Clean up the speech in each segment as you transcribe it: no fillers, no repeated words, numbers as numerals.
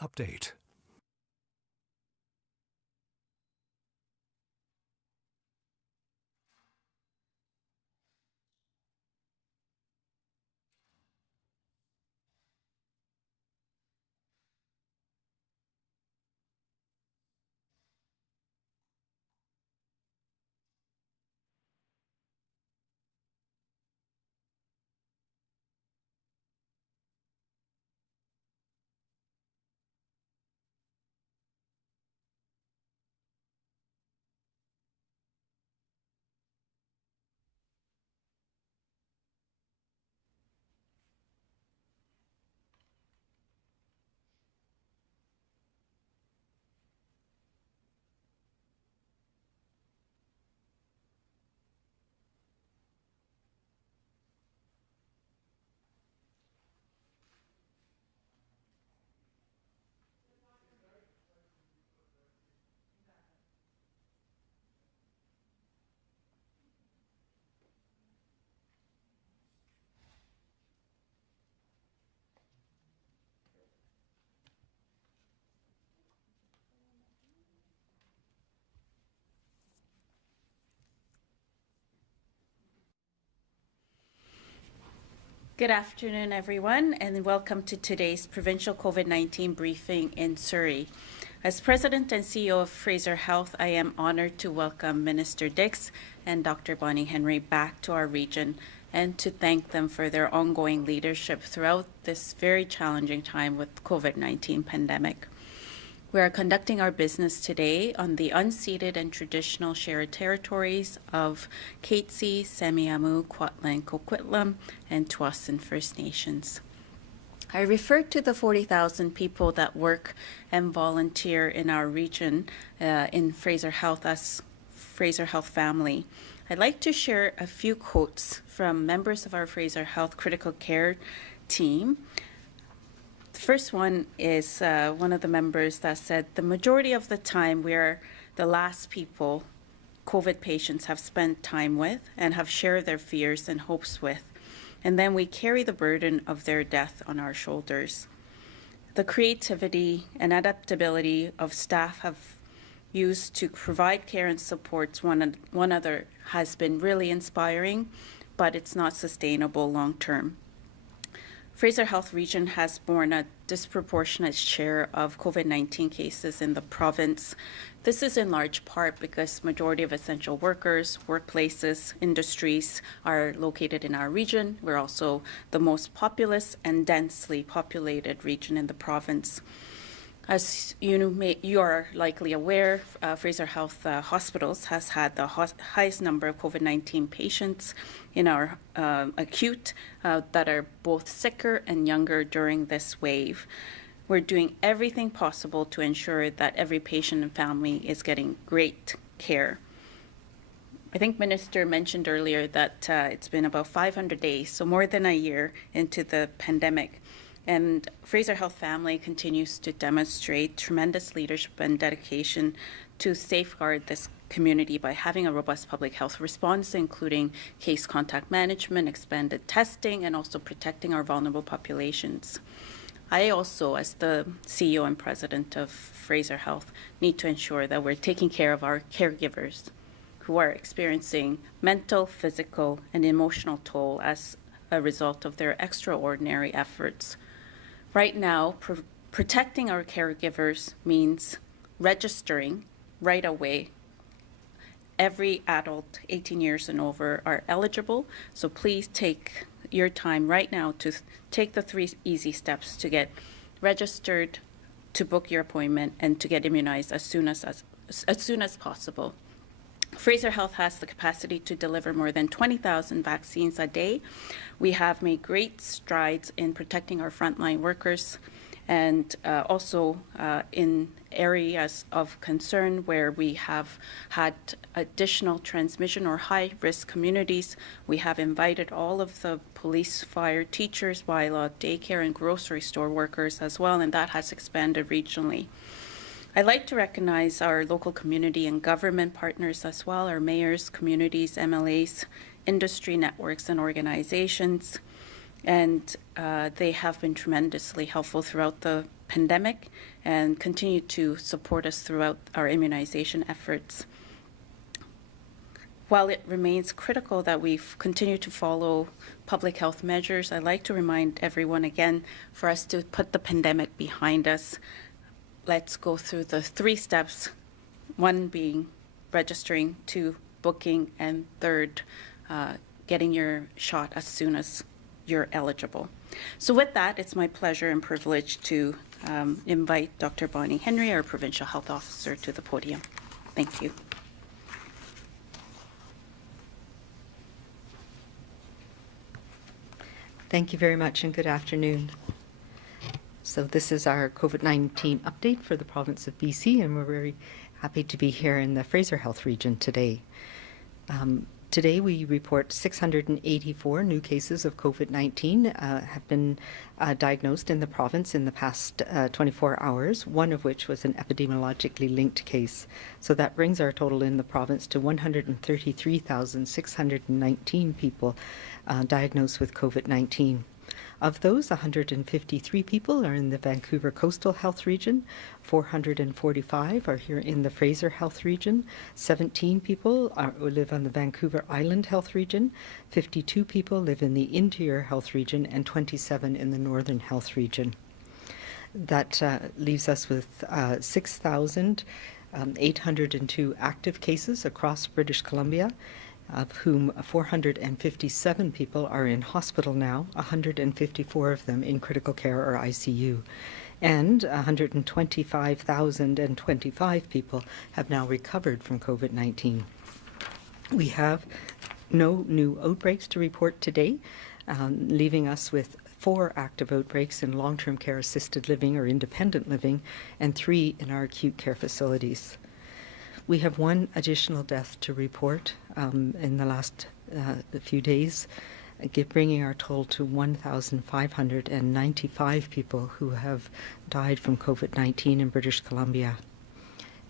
Update. Good afternoon, everyone, and welcome to today's provincial COVID-19 briefing in Surrey. As President and CEO of Fraser Health, I am honored to welcome Minister Dix and Dr. Bonnie Henry back to our region and to thank them for their ongoing leadership throughout this very challenging time with COVID-19 pandemic. We are conducting our business today on the unceded and traditional shared territories of Katzie, Semiahmoo, Kwantlen, Coquitlam, and Tsawwassen First Nations. I refer to the 40,000 people that work and volunteer in our region in Fraser Health as Fraser Health family. I'd like to share a few quotes from members of our Fraser Health critical care team. The first one is one of the members that said, the majority of the time we are the last people COVID patients have spent time with and have shared their fears and hopes with, and then we carry the burden of their death on our shoulders. The creativity and adaptability of staff have used to provide care and support one another has been really inspiring, but it's not sustainable long term. Fraser Health Region has borne a disproportionate share of COVID-19 cases in the province. This is in large part because majority of essential workers, workplaces, industries are located in our region. We're also the most populous and densely populated region in the province. As you are likely aware, Fraser Health Hospitals has had the highest number of COVID-19 patients in our acute that are both sicker and younger during this wave. We're doing everything possible to ensure that every patient and family is getting great care. I think Minister mentioned earlier that it's been about 500 days, so more than a year into the pandemic. And Fraser Health family continues to demonstrate tremendous leadership and dedication to safeguard this community by having a robust public health response, including case contact management, expanded testing, and also protecting our vulnerable populations. I also, as the CEO and president of Fraser Health, need to ensure that we're taking care of our caregivers who are experiencing mental, physical, and emotional toll as a result of their extraordinary efforts. Right now, protecting our caregivers means registering right away. Every adult 18 years and over are eligible, so please take your time right now to take the 3 easy steps to get registered, to book your appointment, and to get immunized as soon as possible. Fraser Health has the capacity to deliver more than 20,000 vaccines a day. We have made great strides in protecting our frontline workers and also in areas of concern where we have had additional transmission or high-risk communities. We have invited all of the police, fire, teachers, bylaw, daycare, and grocery store workers as well, and that has expanded regionally. I'd like to recognize our local community and government partners as well, our mayors, communities, MLAs, industry networks, and organizations. And they have been tremendously helpful throughout the pandemic and continue to support us throughout our immunization efforts. While it remains critical that we continue to follow public health measures, I'd like to remind everyone again, for us to put the pandemic behind us, let's go through the 3 steps, 1 being registering, 2, booking, and 3rd, getting your shot as soon as you're eligible. So with that, it's my pleasure and privilege to invite Dr. Bonnie Henry, our Provincial Health Officer, to the podium. Thank you. Thank you very much, and good afternoon. So this is our COVID-19 update for the province of BC, and we're very happy to be here in the Fraser Health region today. Today we report 684 new cases of COVID-19 have been diagnosed in the province in the past 24 hours, one of which was an epidemiologically linked case. So that brings our total in the province to 133,619 people diagnosed with COVID-19. Of those, 153 people are in the Vancouver Coastal Health Region, 445 are here in the Fraser Health Region, 17 people live on the Vancouver Island Health Region, 52 people live in the Interior Health Region, and 27 in the Northern Health Region. That leaves us with 6,802 active cases across British Columbia, of whom 457 people are in hospital now, 154 of them in critical care or ICU, and 125,025 people have now recovered from COVID-19. We have no new outbreaks to report today, leaving us with 4 active outbreaks in long-term care assisted living or independent living, and 3 in our acute care facilities. We have 1 additional death to report in the last few days, bringing our total to 1,595 people who have died from COVID-19 in British Columbia.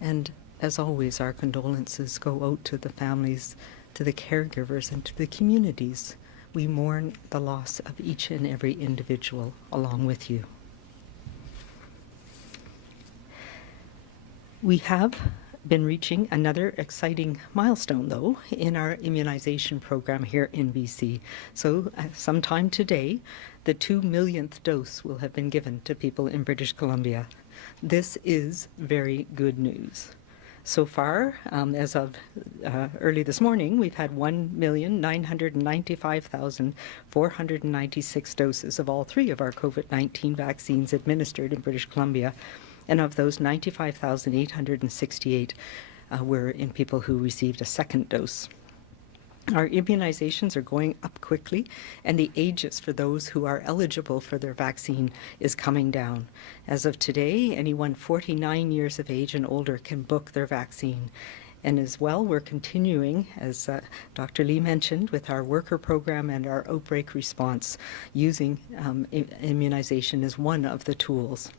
And as always, our condolences go out to the families, to the caregivers, and to the communities. We mourn the loss of each and every individual along with you. We have been reaching another exciting milestone, though, in our immunization program here in BC. So sometime today, the 2 millionth dose will have been given to people in British Columbia. This is very good news. So far, as of early this morning, we've had 1,995,496 doses of all 3 of our COVID-19 vaccines administered in British Columbia. And of those, 95,868 were in people who received a second dose. Our immunizations are going up quickly, and the ages for those who are eligible for their vaccine is coming down. As of today, anyone 49 years of age and older can book their vaccine. And as well, we're continuing, as Dr. Lee mentioned, with our worker program and our outbreak response, using immunization as one of the tools.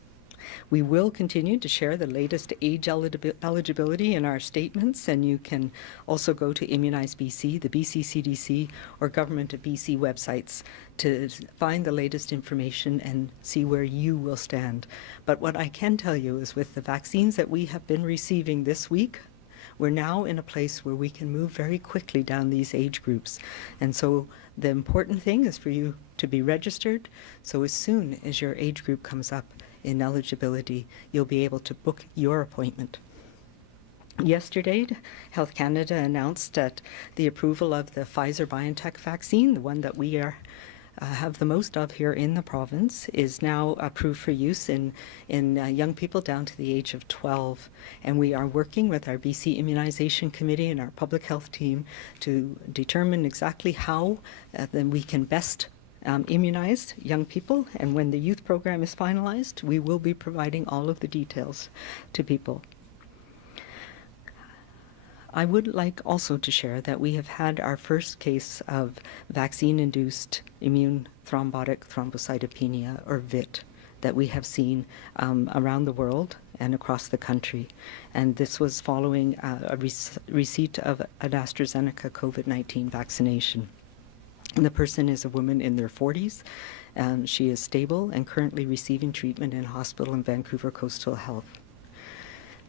We will continue to share the latest age eligibility in our statements, and you can also go to Immunize BC, the BC CDC, or Government of BC websites to find the latest information and see where you will stand. But what I can tell you is with the vaccines that we have been receiving this week, we're now in a place where we can move very quickly down these age groups. And so the important thing is for you to be registered, so as soon as your age group comes up in eligibility, you'll be able to book your appointment. Yesterday, Health Canada announced that the approval of the Pfizer-BioNTech vaccine, the one that we have the most of here in the province, is now approved for use in young people down to the age of 12. And we are working with our BC Immunization Committee and our public health team to determine exactly how then we can best immunize young people, and when the youth program is finalized, we will be providing all of the details to people. I would like also to share that we have had our first case of vaccine-induced immune thrombotic thrombocytopenia, or VIT, that we have seen around the world and across the country. And this was following a receipt of an AstraZeneca COVID-19 vaccination. The person is a woman in their 40s. She is stable and currently receiving treatment in hospital in Vancouver Coastal Health.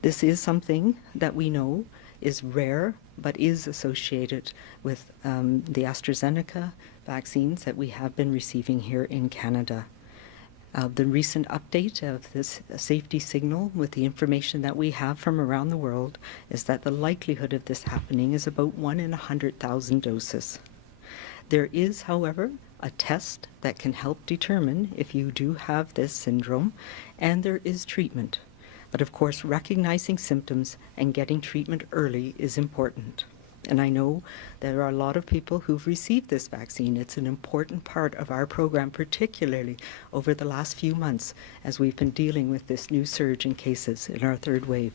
This is something that we know is rare, but is associated with the AstraZeneca vaccines that we have been receiving here in Canada. The recent update of this safety signal with the information that we have from around the world is that the likelihood of this happening is about 1 in 100,000 doses. There is, however, a test that can help determine if you do have this syndrome, and there is treatment. But of course, recognizing symptoms and getting treatment early is important. And I know there are a lot of people who've received this vaccine. It's an important part of our program, particularly over the last few months as we've been dealing with this new surge in cases in our third wave.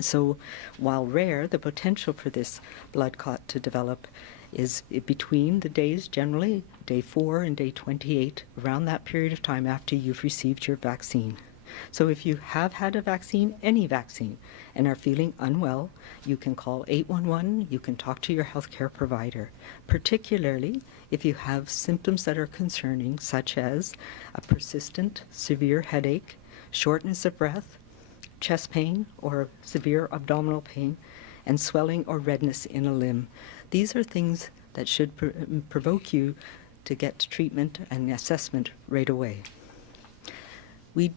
So while rare, the potential for this blood clot to develop is between the days, generally day 4 and day 28, around that period of time after you've received your vaccine. So if you have had a vaccine, any vaccine, and are feeling unwell, you can call 811, you can talk to your healthcare provider, particularly if you have symptoms that are concerning, such as a persistent severe headache, shortness of breath, chest pain or severe abdominal pain, and swelling or redness in a limb. These are things that should provoke you to get treatment and assessment right away. We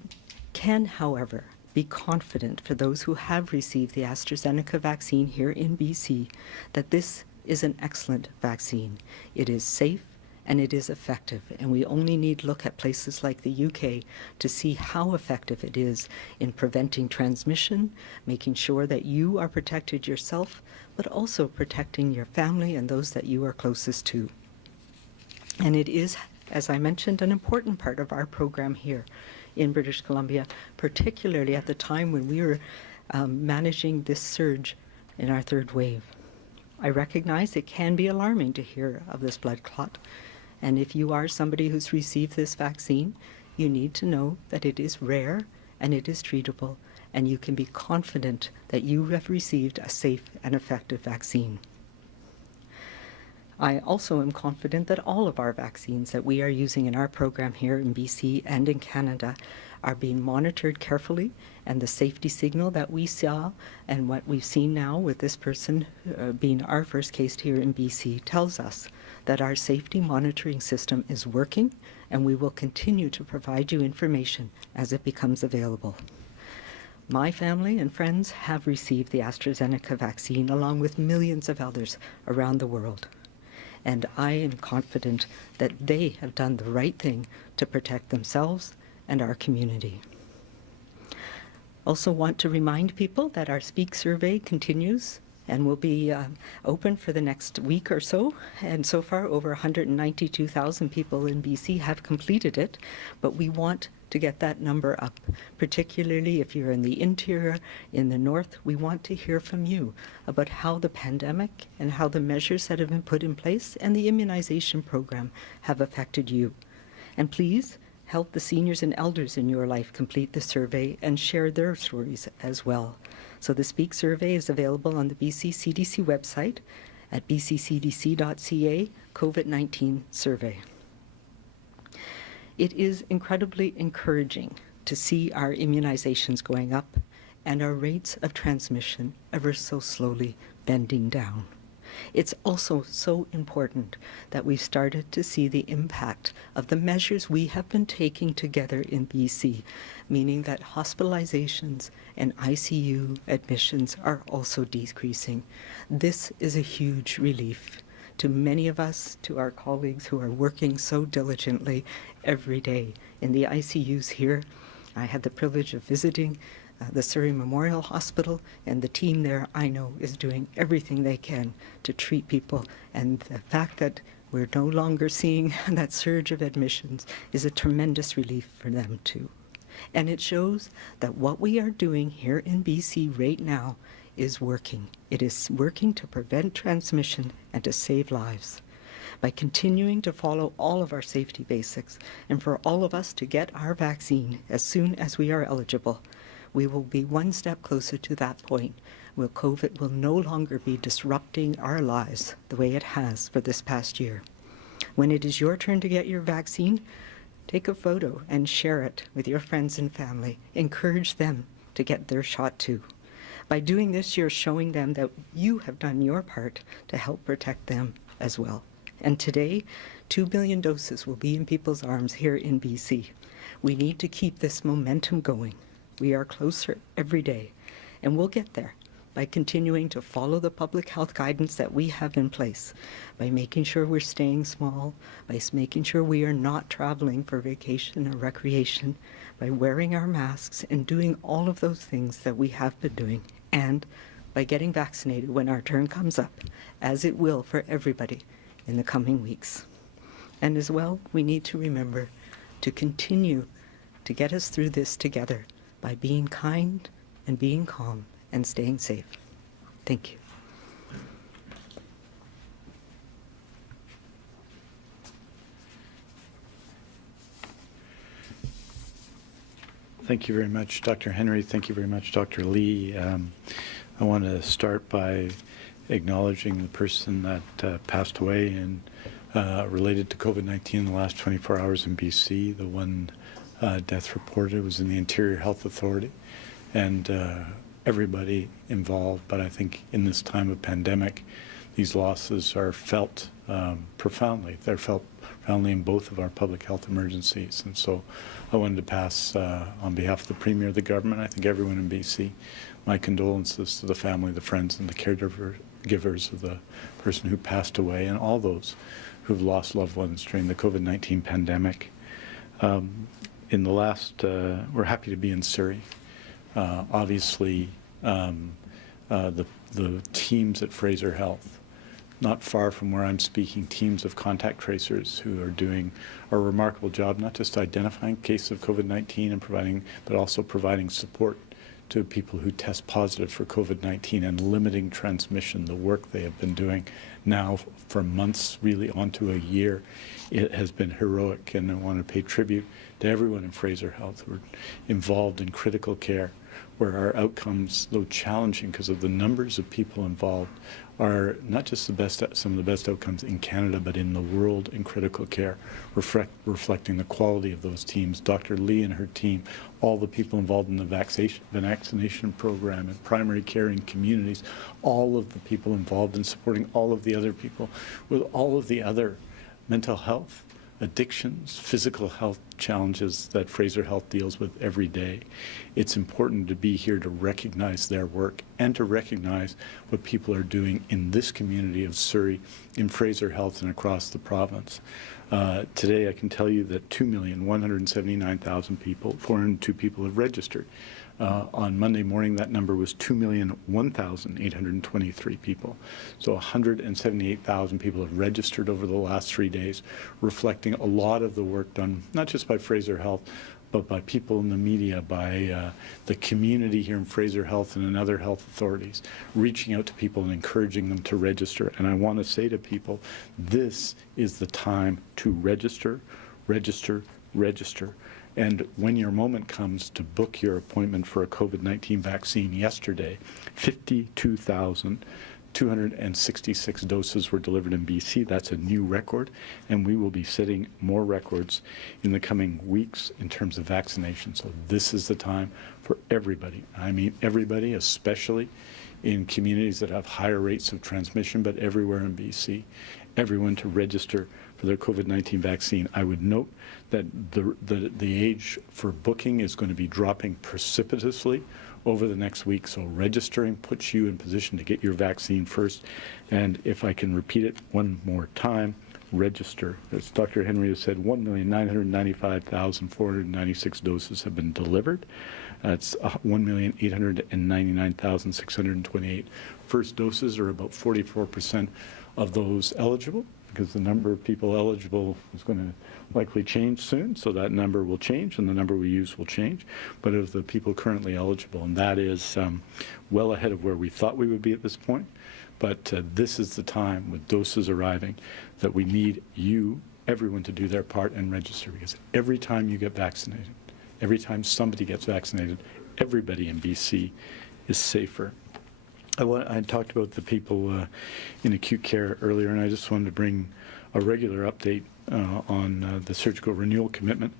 can, however, be confident for those who have received the AstraZeneca vaccine here in BC that this is an excellent vaccine. It is safe and it is effective, and we only need to look at places like the UK to see how effective it is in preventing transmission, making sure that you are protected yourself, but also protecting your family and those that you are closest to. And it is, as I mentioned, an important part of our program here in British Columbia, particularly at the time when we were managing this surge in our third wave. I recognize it can be alarming to hear of this blood clot, and if you are somebody who's received this vaccine, you need to know that it is rare and it is treatable, and you can be confident that you have received a safe and effective vaccine. I also am confident that all of our vaccines that we are using in our program here in BC and in Canada are being monitored carefully, and the safety signal that we saw and what we've seen now with this person being our first case here in BC tells us that our safety monitoring system is working, and we will continue to provide you information as it becomes available. My family and friends have received the AstraZeneca vaccine along with millions of others around the world. And I am confident that they have done the right thing to protect themselves and our community. Also want to remind people that our Speak survey continues and will be open for the next week or so. And so far, over 192,000 people in BC have completed it, but we want to get that number up, particularly if you're in the interior, in the north. We want to hear from you about how the pandemic and how the measures that have been put in place and the immunization program have affected you. And please help the seniors and elders in your life complete the survey and share their stories as well. So the Speak survey is available on the BC CDC website at bccdc.ca COVID-19 survey. It is incredibly encouraging to see our immunizations going up and our rates of transmission ever so slowly bending down. It's also so important that we've started to see the impact of the measures we have been taking together in BC, meaning that hospitalizations and ICU admissions are also decreasing. This is a huge relief to many of us, to our colleagues who are working so diligently every day in the ICUs here. I had the privilege of visiting the Surrey Memorial Hospital, and the team there, I know, is doing everything they can to treat people. And the fact that we're no longer seeing that surge of admissions is a tremendous relief for them too. And it shows that what we are doing here in BC right now is working. It is working to prevent transmission and to save lives. By continuing to follow all of our safety basics, and for all of us to get our vaccine as soon as we are eligible, we will be one step closer to that point where COVID will no longer be disrupting our lives the way it has for this past year. When it is your turn to get your vaccine, take a photo and share it with your friends and family. Encourage them to get their shot too. By doing this, you're showing them that you have done your part to help protect them as well. And today, 2 billion doses will be in people's arms here in BC. We need to keep this momentum going. We are closer every day, and we'll get there by continuing to follow the public health guidance that we have in place, by making sure we're staying small, by making sure we are not traveling for vacation or recreation, by wearing our masks and doing all of those things that we have been doing, and by getting vaccinated when our turn comes up, as it will for everybody in the coming weeks. And as well, we need to remember to continue to get us through this together by being kind and being calm and staying safe. Thank you. Thank you very much, Dr. Henry. Thank you very much, Dr. Lee. I want to start by acknowledging the person that passed away and related to COVID-19 in the last 24 hours in BC. The one death reported was in the Interior Health Authority, and everybody involved. But I think in this time of pandemic, these losses are felt profoundly. They're felt profoundly in both of our public health emergencies. And so I wanted to pass, on behalf of the Premier of the government, I think everyone in BC, my condolences to the family, the friends, and the caregivers of the person who passed away, and all those who've lost loved ones during the COVID-19 pandemic. In the last, we're happy to be in Surrey. Obviously, the teams at Fraser Health, not far from where I'm speaking, teams of contact tracers who are doing a remarkable job, not just identifying cases of COVID-19 and providing, but also providing support to people who test positive for COVID-19 and limiting transmission. The work they have been doing now for months, really onto a year, it has been heroic, and I want to pay tribute to everyone in Fraser Health who are involved in critical care, where our outcomes, though challenging because of the numbers of people involved, are not just the best, some of the best outcomes in Canada, but in the world in critical care, reflecting the quality of those teams. Dr. Lee and her team, all the people involved in the vaccination program and primary care in communities, all of the people involved in supporting all of the other people with all of the other mental health, addictions, physical health challenges that Fraser Health deals with every day. It's important to be here to recognize their work and to recognize what people are doing in this community of Surrey, in Fraser Health, and across the province. Today, I can tell you that 2,179,000 people, 402 people have registered. On Monday morning, that number was 2,001,823 people. So 178,000 people have registered over the last 3 days, reflecting a lot of the work done, not just by Fraser Health, but by people in the media, by the community here in Fraser Health and in other health authorities, reaching out to people and encouraging them to register. And I want to say to people, this is the time to register, register, register. And when your moment comes to book your appointment for a COVID-19 vaccine, yesterday, 52,266 doses were delivered in BC. That's a new record, and we will be setting more records in the coming weeks in terms of vaccination. So this is the time for everybody. I mean everybody, especially in communities that have higher rates of transmission, but everywhere in BC, everyone to register for their COVID-19 vaccine. I would note that the age for booking is going to be dropping precipitously over the next week, so registering puts you in position to get your vaccine first. And if I can repeat it one more time, register. As Dr. Henry has said, 1,995,496 doses have been delivered. That's 1,899,628 first doses, or about 44% of those eligible, because the number of people eligible is going to likely change soon, so that number will change and the number we use will change. But of the people currently eligible, and that is well ahead of where we thought we would be at this point. But this is the time, with doses arriving, that we need you, everyone, to do their part and register, because every time you get vaccinated, every time somebody gets vaccinated, everybody in BC is safer. I talked about the people in acute care earlier, and I just wanted to bring a regular update on the surgical renewal commitment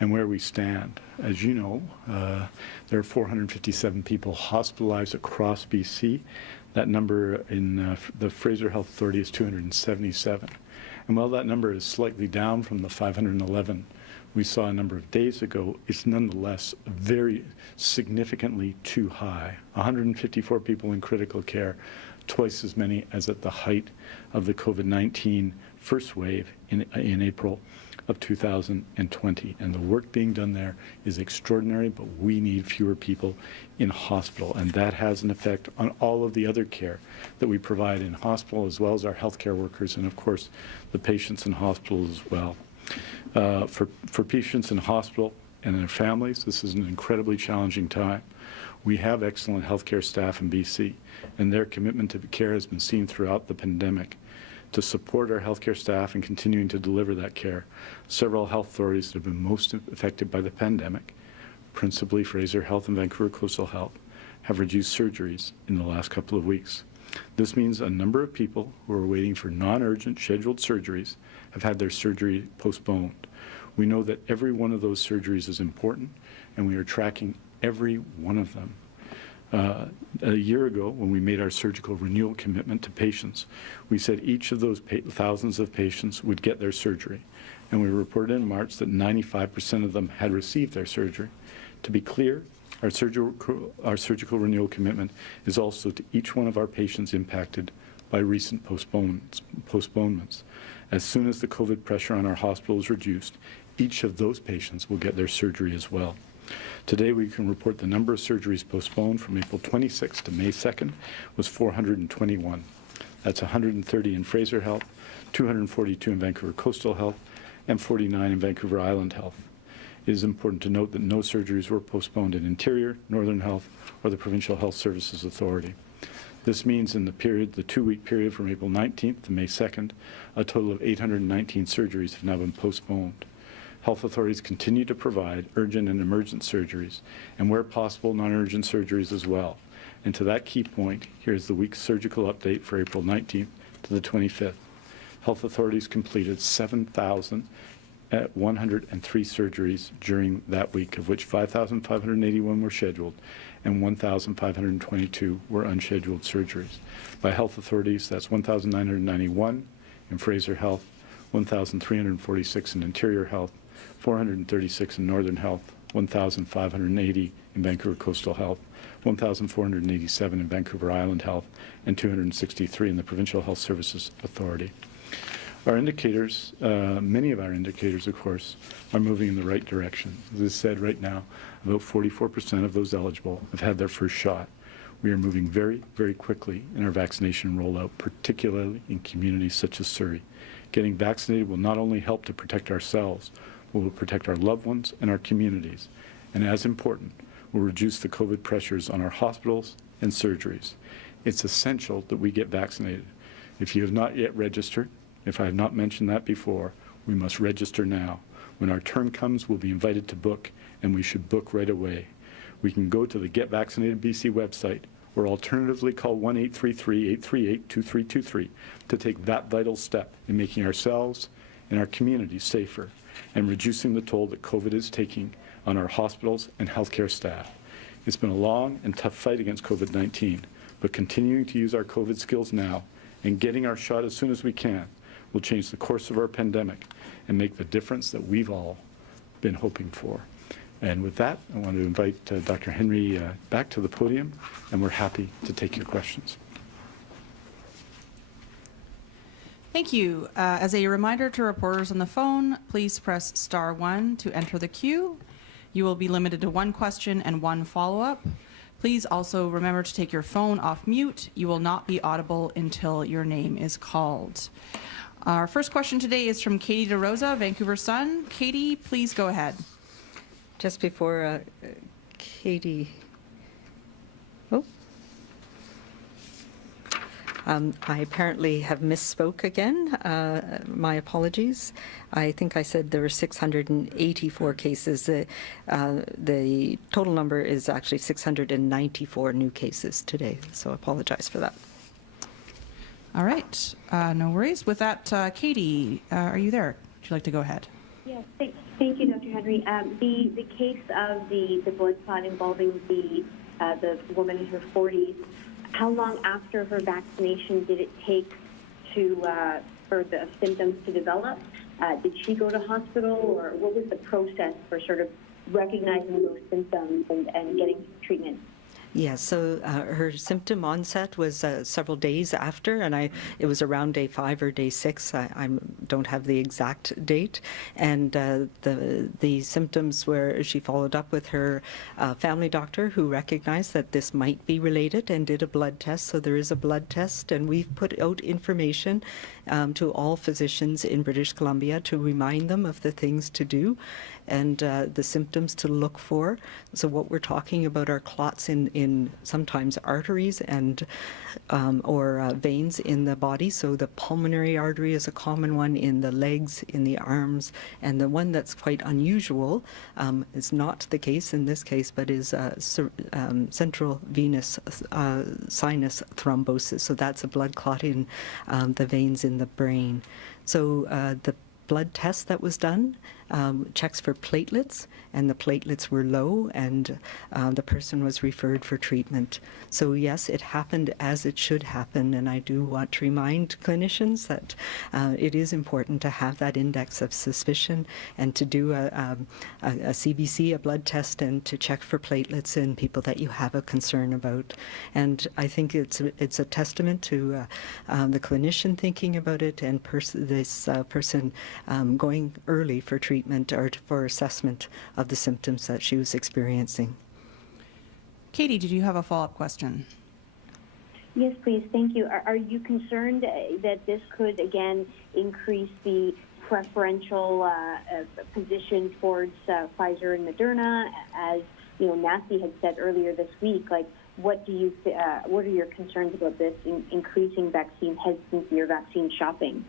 and where we stand. As you know, there are 457 people hospitalized across BC. That number in the Fraser Health Authority is 277. And while that number is slightly down from the 511 we saw a number of days ago, it's nonetheless very significantly too high. 154 people in critical care, twice as many as at the height of the COVID-19 first wave in April of 2020. And the work being done there is extraordinary, but we need fewer people in hospital. And that has an effect on all of the other care that we provide in hospital, as well as our healthcare workers and, of course, the patients in hospital as well. For patients in hospital and their families, this is an incredibly challenging time. We have excellent healthcare staff in BC, and their commitment to care has been seen throughout the pandemic. To support our healthcare staff and continuing to deliver that care, several health authorities that have been most affected by the pandemic, principally Fraser Health and Vancouver Coastal Health, have reduced surgeries in the last couple of weeks. This means a number of people who are waiting for non-urgent scheduled surgeries have had their surgery postponed. We know that every one of those surgeries is important, and we are tracking every one of them. A year ago, when we made our surgical renewal commitment to patients, we said each of those thousands of patients would get their surgery. And we reported in March that 95% of them had received their surgery. To be clear, our surgical renewal commitment is also to each one of our patients impacted by recent postponements. As soon as the COVID pressure on our hospital is reduced, each of those patients will get their surgery as well. Today, we can report the number of surgeries postponed from April 26th to May 2nd was 421. That's 130 in Fraser Health, 242 in Vancouver Coastal Health, and 49 in Vancouver Island Health. It is important to note that no surgeries were postponed in Interior, Northern Health, or the Provincial Health Services Authority. This means in the 2-week period from April 19th to May 2nd, a total of 819 surgeries have now been postponed. Health authorities continue to provide urgent and emergent surgeries, and where possible, non-urgent surgeries as well. And to that key point, here's the week's surgical update for April 19th to the 25th. Health authorities completed 7,103 surgeries during that week, of which 5,581 were scheduled and 1,522 were unscheduled surgeries. By health authorities, that's 1,991 in Fraser Health, 1,346 in Interior Health, 436 in Northern Health, 1,580 in Vancouver Coastal Health, 1,487 in Vancouver Island Health, and 263 in the Provincial Health Services Authority. Our indicators, many of our indicators, of course, are moving in the right direction. As I said, right now, about 44% of those eligible have had their first shot. We are moving very, very quickly in our vaccination rollout, particularly in communities such as Surrey. Getting vaccinated will not only help to protect ourselves, but will protect our loved ones and our communities. And as important, will reduce the COVID pressures on our hospitals and surgeries. It's essential that we get vaccinated. If you have not yet registered, if I have not mentioned that before, we must register now. When our turn comes, we'll be invited to book, and we should book right away. We can go to the Get Vaccinated BC website, or alternatively call 1-833-838-2323 to take that vital step in making ourselves and our communities safer and reducing the toll that COVID is taking on our hospitals and healthcare staff. It's been a long and tough fight against COVID-19, but continuing to use our COVID skills now and getting our shot as soon as we can will change the course of our pandemic and make the difference that we've all been hoping for. And with that, I want to invite Dr. Henry back to the podium, and we're happy to take your questions. Thank you. As a reminder to reporters on the phone, please press *1 to enter the queue. You will be limited to one question and one follow-up. Please also remember to take your phone off mute. You will not be audible until your name is called. Our first question today is from Katie DeRosa, Vancouver Sun. Katie, please go ahead. Just before Katie, I apparently have misspoke again. My apologies. I think I said there were 684 cases. The total number is actually 694 new cases today, so I apologize for that. All right, no worries. With that, Katie, are you there? Would you like to go ahead? Yes, thank you, Dr. Henry. The case of the blood clot involving the woman in her 40s, how long after her vaccination did it take for the symptoms to develop? Did she go to hospital, or what was the process for sort of recognizing those symptoms and getting treatment? Yes, so her symptom onset was several days after, and it was around day 5 or day 6. I don't have the exact date. And the symptoms were, she followed up with her family doctor, who recognized that this might be related and did a blood test. So there is a blood test, and we've put out information to all physicians in British Columbia to remind them of the things to do and the symptoms to look for. So what we're talking about are clots in sometimes arteries and or veins in the body. So the pulmonary artery is a common one, in the legs, in the arms, and the one that's quite unusual is not the case in this case, but is central venous sinus thrombosis. So that's a blood clot in the veins in the brain. So the blood test that was done checks for platelets, and the platelets were low, and the person was referred for treatment. So yes, it happened as it should happen, and I do want to remind clinicians that it is important to have that index of suspicion and to do a CBC, a blood test, and to check for platelets in people that you have a concern about. And I think it's a testament to the clinician thinking about it, and this person going early for treatment or for assessment of the symptoms that she was experiencing. Katie, did you have a follow-up question? Yes, please. Thank you. Are you concerned that this could, again, increase the preferential position towards Pfizer and Moderna? As you know, Nancy had said earlier this week, like, what are your concerns about this increasing vaccine hesitancy or vaccine shopping?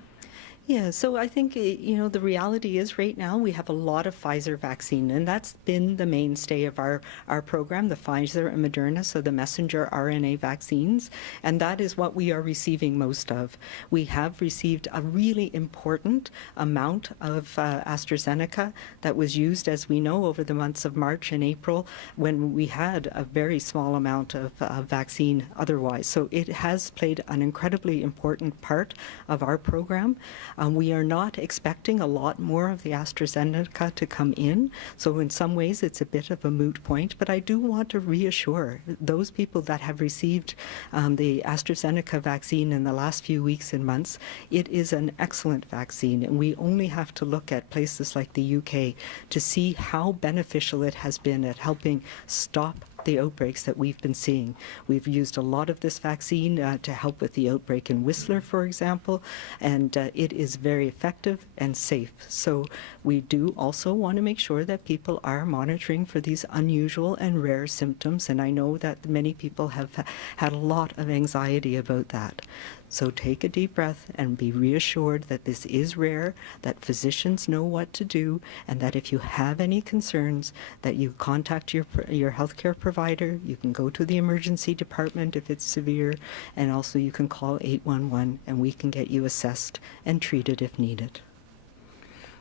Yeah, so I think, the reality is right now we have a lot of Pfizer vaccine, and that's been the mainstay of our program, the Pfizer and Moderna, so the messenger RNA vaccines, and that is what we are receiving most of. We have received a really important amount of AstraZeneca that was used, as we know, over the months of March and April, when we had a very small amount of vaccine otherwise. So it has played an incredibly important part of our program. We are not expecting a lot more of the AstraZeneca to come in, so in some ways it's a bit of a moot point, but I do want to reassure those people that have received the AstraZeneca vaccine in the last few weeks and months. It is an excellent vaccine, and we only have to look at places like the UK to see how beneficial it has been at helping stop the outbreaks that we've been seeing. We've used a lot of this vaccine to help with the outbreak in Whistler, for example, and it is very effective and safe. So we do also want to make sure that people are monitoring for these unusual and rare symptoms, and I know that many people have had a lot of anxiety about that. So take a deep breath and be reassured that this is rare, that physicians know what to do, and that if you have any concerns, that you contact your healthcare provider. You can go to the emergency department if it's severe, and also you can call 811 and we can get you assessed and treated if needed.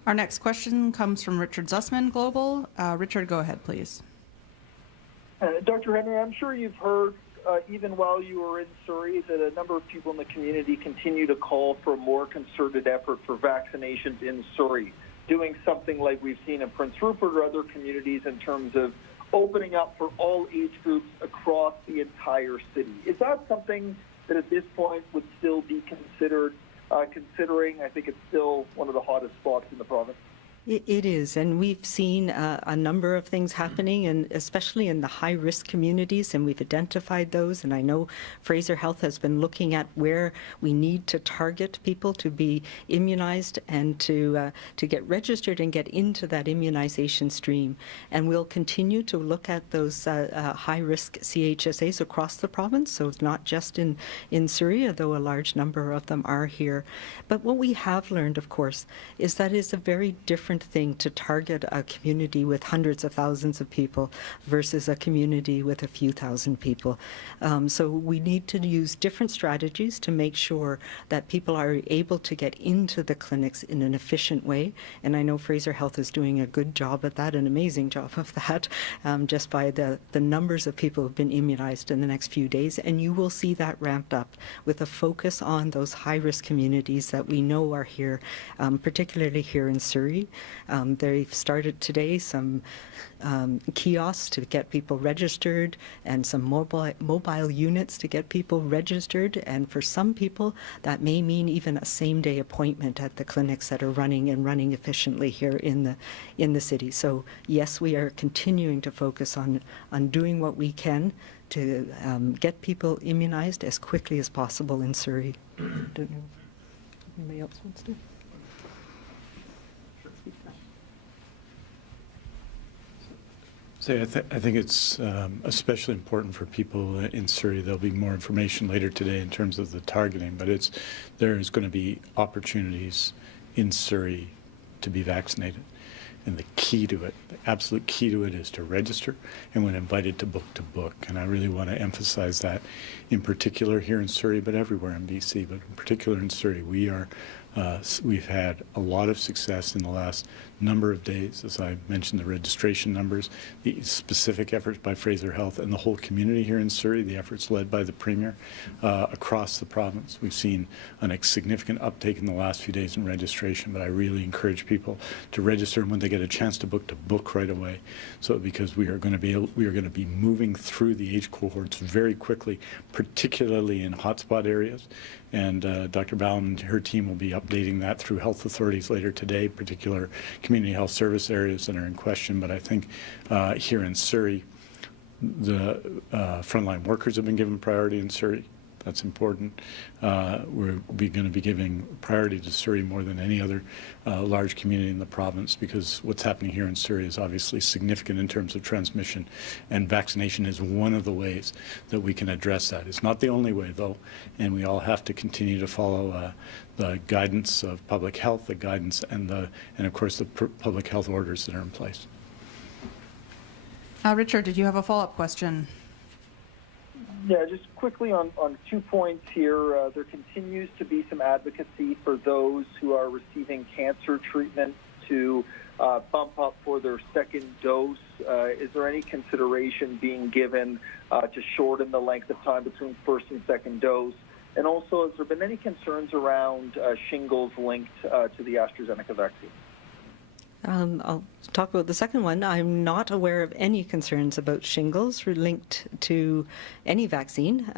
Our next question comes from Richard Zussman, Global. Richard, go ahead, please. Dr. Henry, I'm sure you've heard even while you were in Surrey, that a number of people in the community continue to call for a more concerted effort for vaccinations in Surrey, doing something like we've seen in Prince Rupert or other communities in terms of opening up for all age groups across the entire city. Is that something that at this point would still be considered, considering I think it's still one of the hottest spots in the province? It is, and we've seen a number of things happening, and especially in the high-risk communities, and we've identified those, and I know Fraser Health has been looking at where we need to target people to be immunized and to get registered and get into that immunization stream. And we'll continue to look at those high-risk CHSAs across the province, so it's not just in Surrey, though a large number of them are here. But what we have learned, of course, is that it's a very different different thing to target a community with hundreds of thousands of people versus a community with a few thousand people. So we need to use different strategies to make sure that people are able to get into the clinics in an efficient way. And I know Fraser Health is doing a good job at that, an amazing job of that, just by the numbers of people who have been immunized in the next few days. And you will see that ramped up with a focus on those high-risk communities that we know are here, particularly here in Surrey. They've started today some kiosks to get people registered and some mobile units to get people registered. And for some people, that may mean even a same-day appointment at the clinics that are running efficiently here in the city. So yes, we are continuing to focus on doing what we can to get people immunized as quickly as possible in Surrey. Don't know. Anybody else wants to? So I think it's especially important for people in Surrey. There'll be more information later today in terms of the targeting, but there's going to be opportunities in Surrey to be vaccinated. And the key to it, the absolute key to it, is to register and when invited to book. And I really want to emphasize that in particular here in Surrey, but everywhere in BC, but in particular in Surrey. We've had a lot of success in the last number of days. As I mentioned, the registration numbers, the specific efforts by Fraser Health and the whole community here in Surrey, the efforts led by the Premier across the province. We've seen a significant uptake in the last few days in registration, but I really encourage people to register, and when they get a chance to book right away. So because we are going to be moving through the age cohorts very quickly, particularly in hotspot areas. And Dr. Ballin and her team will be updating that through health authorities later today, particular community health service areas that are in question. But I think here in Surrey, the frontline workers have been given priority in Surrey. That's important. We're going to be giving priority to Surrey more than any other large community in the province, because what's happening here in Surrey is obviously significant in terms of transmission, and vaccination is one of the ways that we can address that. It's not the only way, though, and we all have to continue to follow the guidance of public health, the guidance and of course the public health orders that are in place. Richard, did you have a follow-up question? Yeah, just quickly on 2 points here. There continues to be some advocacy for those who are receiving cancer treatment to bump up for their second dose. Is there any consideration being given to shorten the length of time between first and second dose? And also, has there been any concerns around shingles linked to the AstraZeneca vaccine? I'll talk about the second one. I'm not aware of any concerns about shingles linked to any vaccine,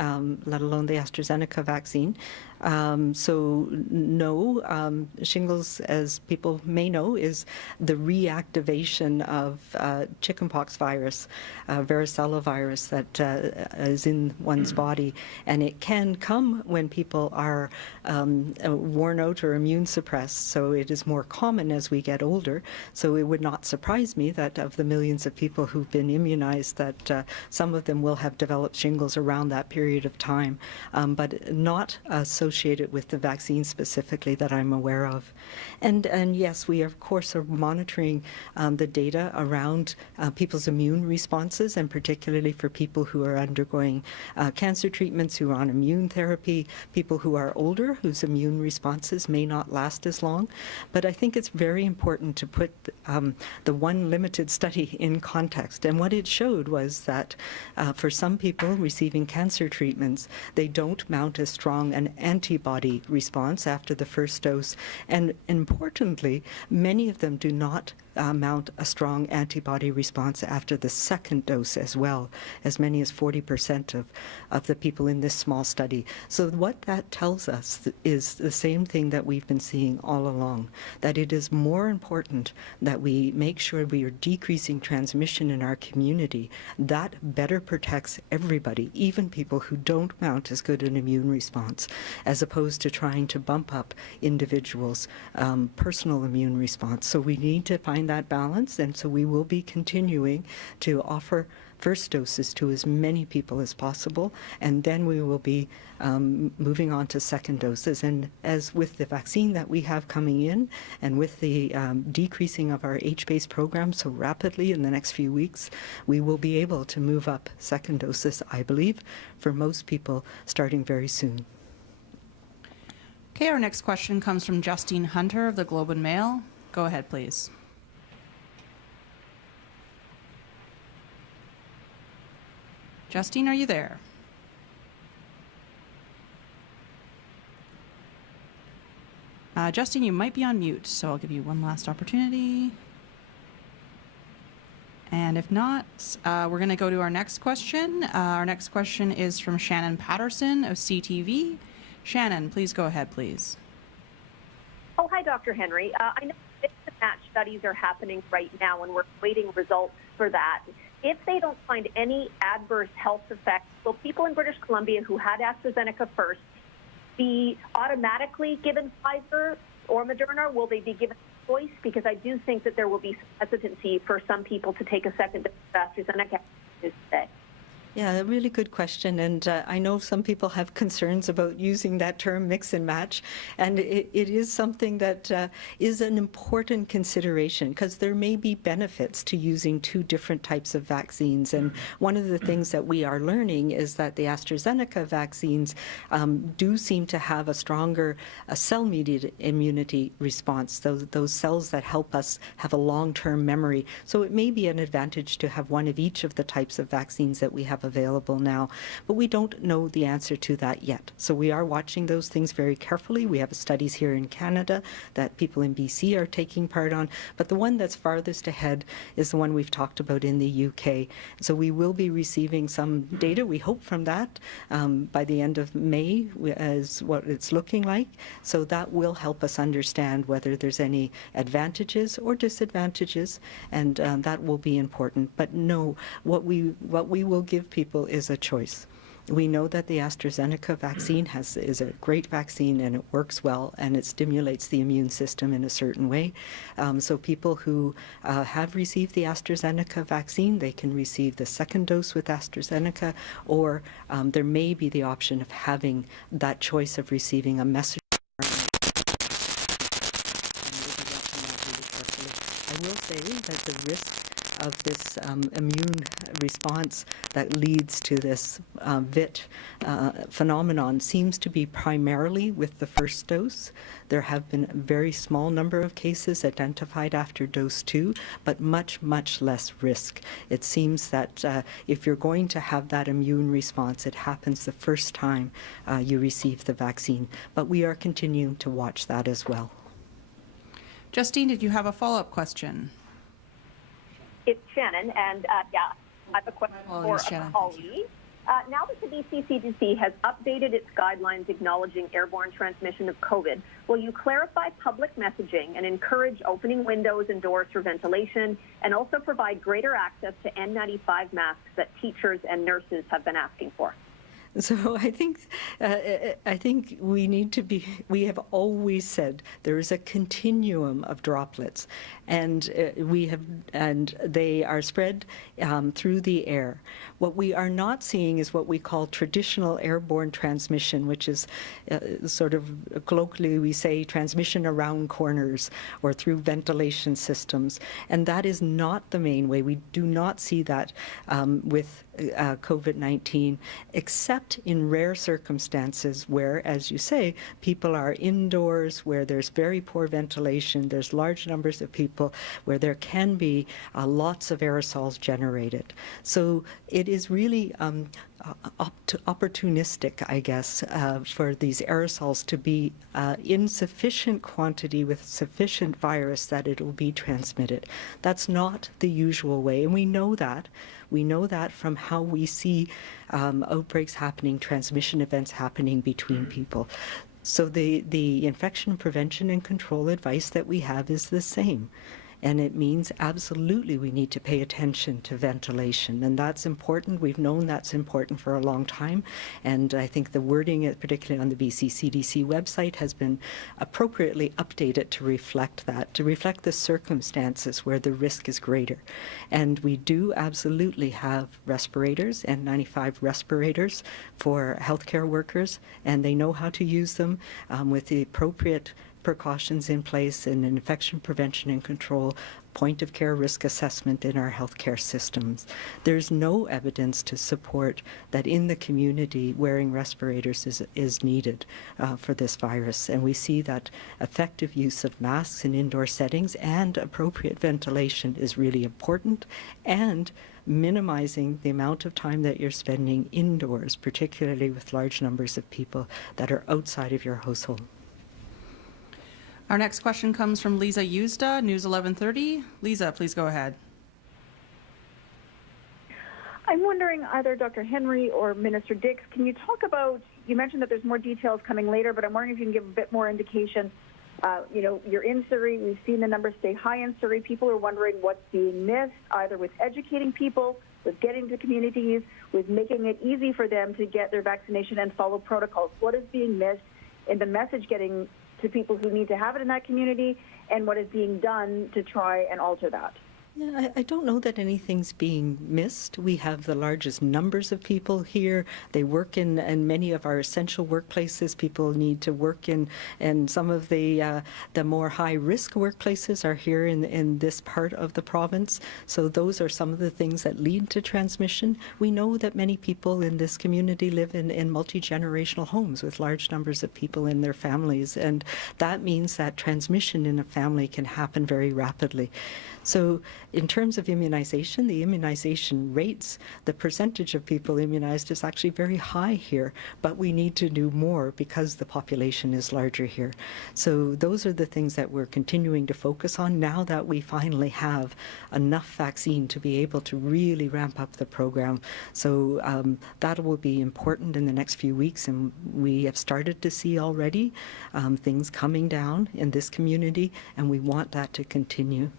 let alone the AstraZeneca vaccine. So no, shingles, as people may know, is the reactivation of chickenpox virus, varicella virus that is in one's body, and it can come when people are worn out or immune suppressed. So it is more common as we get older. So it would not surprise me that of the millions of people who've been immunized, that some of them will have developed shingles around that period of time, but not associated with the vaccine specifically that I'm aware of. And yes, we of course are monitoring the data around people's immune responses, and particularly for people who are undergoing cancer treatments, who are on immune therapy, people who are older, whose immune responses may not last as long. But I think it's very important to put the one limited study in context. And what it showed was that for some people receiving cancer treatments, they don't mount as strong an antibody response after the first dose. And importantly, many of them do not mount a strong antibody response after the second dose as well, as many as 40% of the people in this small study. So what that tells us is the same thing that we've been seeing all along, that it is more important that we make sure we are decreasing transmission in our community. That better protects everybody, even people who don't mount as good an immune response, as opposed to trying to bump up individuals' personal immune response. So we need to find find that balance, and so we will be continuing to offer first doses to as many people as possible, and then we will be moving on to second doses. And as with the vaccine that we have coming in, and with the decreasing of our age-based program so rapidly in the next few weeks, we will be able to move up second doses, I believe, for most people starting very soon. Okay, our next question comes from Justine Hunter of the Globe and Mail. Go ahead, please. Justine, are you there? Justine, you might be on mute, so I'll give you one last opportunity. And if not, we're going to go to our next question. Our next question is from Shannon Patterson of CTV. Shannon, please go ahead, please. Oh, hi, Dr. Henry. I know mix and match studies are happening right now, and we're waiting results for that. If they don't find any adverse health effects, will people in British Columbia who had AstraZeneca first be automatically given Pfizer or Moderna? Will they be given a choice? Because I do think that there will be hesitancy for some people to take a second dose of AstraZeneca today. Yeah, a really good question, and I know some people have concerns about using that term mix and match, and it is something that is an important consideration, because there may be benefits to using two different types of vaccines. And one of the things that we are learning is that the AstraZeneca vaccines do seem to have a stronger cell-mediated immunity response, those cells that help us have a long-term memory. So it may be an advantage to have one of each of the types of vaccines that we have available now, but we don't know the answer to that yet. So we are watching those things very carefully. We have studies here in Canada that people in BC are taking part on, but the one that's farthest ahead is the one we've talked about in the UK. So we will be receiving some data, we hope, from that by the end of May, is what it's looking like. So that will help us understand whether there's any advantages or disadvantages, and that will be important. But no, what we will give people is a choice. We know that the AstraZeneca vaccine is a great vaccine, and it works well, and it stimulates the immune system in a certain way. So people who have received the AstraZeneca vaccine, they can receive the second dose with AstraZeneca, or there may be the option of having that choice of receiving a messenger. I will say that the risk of this immune response that leads to this VIT phenomenon seems to be primarily with the first dose. There have been a very small number of cases identified after dose 2, but much, much less risk. It seems that if you're going to have that immune response, it happens the first time you receive the vaccine. But we are continuing to watch that as well. Justine, did you have a follow-up question? It's Shannon, and yeah, I have a question for Shannon. Ali. Now that the BC CDC has updated its guidelines acknowledging airborne transmission of COVID, will you clarify public messaging and encourage opening windows and doors for ventilation, and also provide greater access to N95 masks that teachers and nurses have been asking for? So I think we need to be, we have always said there is a continuum of droplets, and they are spread through the air. What we are not seeing is what we call traditional airborne transmission, which is sort of colloquially we say transmission around corners or through ventilation systems, and that is not the main way. We do not see that with COVID-19, except in rare circumstances where, as you say, people are indoors, where there's very poor ventilation, there's large numbers of people, where there can be lots of aerosols generated. So it is really opportunistic, I guess, for these aerosols to be in sufficient quantity with sufficient virus that it will be transmitted. That's not the usual way, and we know that. We know that from how we see outbreaks happening, transmission events happening between people. So the infection prevention and control advice that we have is the same. And it means absolutely we need to pay attention to ventilation. And that's important. We've known that's important for a long time. And I think the wording, particularly on the BC CDC website, has been appropriately updated to reflect that, to reflect the circumstances where the risk is greater. And we do absolutely have respirators, N95 respirators for healthcare workers, and they know how to use them with the appropriate precautions in place in infection prevention and control, point of care risk assessment in our healthcare systems. There's no evidence to support that in the community wearing respirators is needed for this virus. And we see that effective use of masks in indoor settings and appropriate ventilation is really important, and minimizing the amount of time that you're spending indoors, particularly with large numbers of people that are outside of your household. Our next question comes from Lisa Eusda, News 1130. Lisa, please go ahead. I'm wondering, either Dr. Henry or Minister Dix, can you talk about, you mentioned that there's more details coming later, but I'm wondering if you can give a bit more indication. You're in Surrey. We've seen the numbers stay high in Surrey. People are wondering what's being missed, either with educating people, with getting to communities, with making it easy for them to get their vaccination and follow protocols. What is being missed in the message getting to people who need to have it in that community, and what is being done to try and alter that? Yeah, I don't know that anything's being missed. We have the largest numbers of people here. They work in many of our essential workplaces. People need to work in, and some of the more high-risk workplaces are here in this part of the province. So those are some of the things that lead to transmission. We know that many people in this community live in multi-generational homes with large numbers of people in their families, and that means that transmission in a family can happen very rapidly. So in terms of immunization, the immunization rates, the percentage of people immunized is actually very high here, but we need to do more because the population is larger here. So those are the things that we're continuing to focus on now that we finally have enough vaccine to be able to really ramp up the program. So that will be important in the next few weeks, and we have started to see already things coming down in this community, and we want that to continue.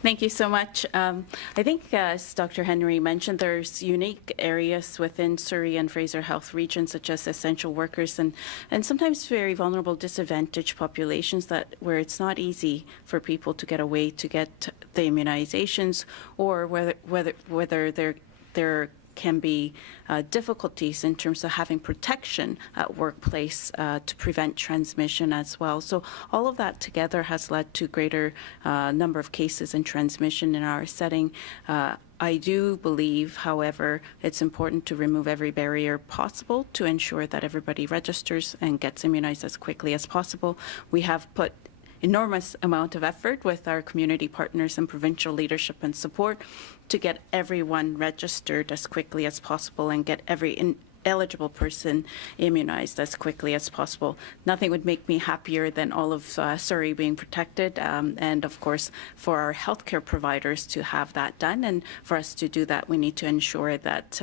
Thank you so much. I think, as Dr. Henry mentioned, there's unique areas within Surrey and Fraser Health regions, such as essential workers and sometimes very vulnerable, disadvantaged populations where it's not easy for people to get away to get the immunizations, or whether there can be difficulties in terms of having protection at workplace to prevent transmission as well. So all of that together has led to greater number of cases and transmission in our setting. I do believe, however, it's important to remove every barrier possible to ensure that everybody registers and gets immunized as quickly as possible. We have put enormous amount of effort with our community partners and provincial leadership and support to get everyone registered as quickly as possible and get every eligible person immunized as quickly as possible. Nothing would make me happier than all of Surrey being protected, and of course for our healthcare providers to have that done. And for us to do that, we need to ensure that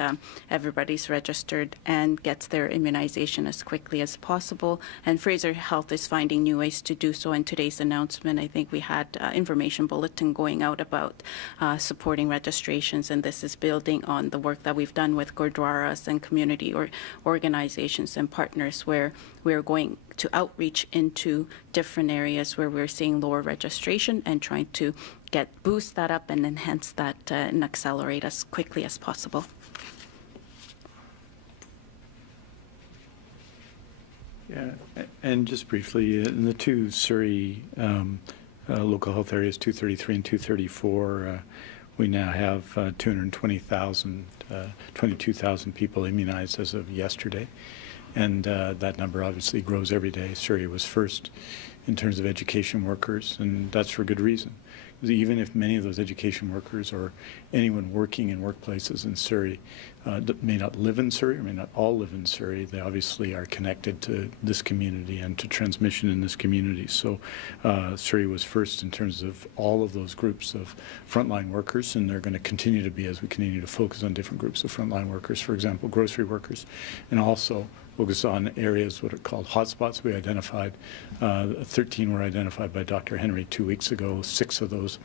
everybody's registered and gets their immunization as quickly as possible. And Fraser Health is finding new ways to do so. In today's announcement, I think we had information bulletin going out about supporting registrations, and this is building on the work that we've done with Gurdwaras and community or organizations and partners, where we're going to outreach into different areas where we're seeing lower registration and trying to boost that up and enhance that and accelerate as quickly as possible. Yeah, and just briefly, in the two Surrey local health areas, 233 and 234, we now have 22,000 people immunized as of yesterday, and that number obviously grows every day. Surrey was first in terms of education workers, and that's for good reason. Because even if many of those education workers or anyone working in workplaces in Surrey that may not live in Surrey or may not all live in Surrey, they obviously are connected to this community and to transmission in this community. So Surrey was first in terms of all of those groups of frontline workers, and they're going to continue to be as we continue to focus on different groups of frontline workers, for example, grocery workers, and also focus on areas what are called hotspots. We identified 13 were identified by Dr. Henry 2 weeks ago. 6 of those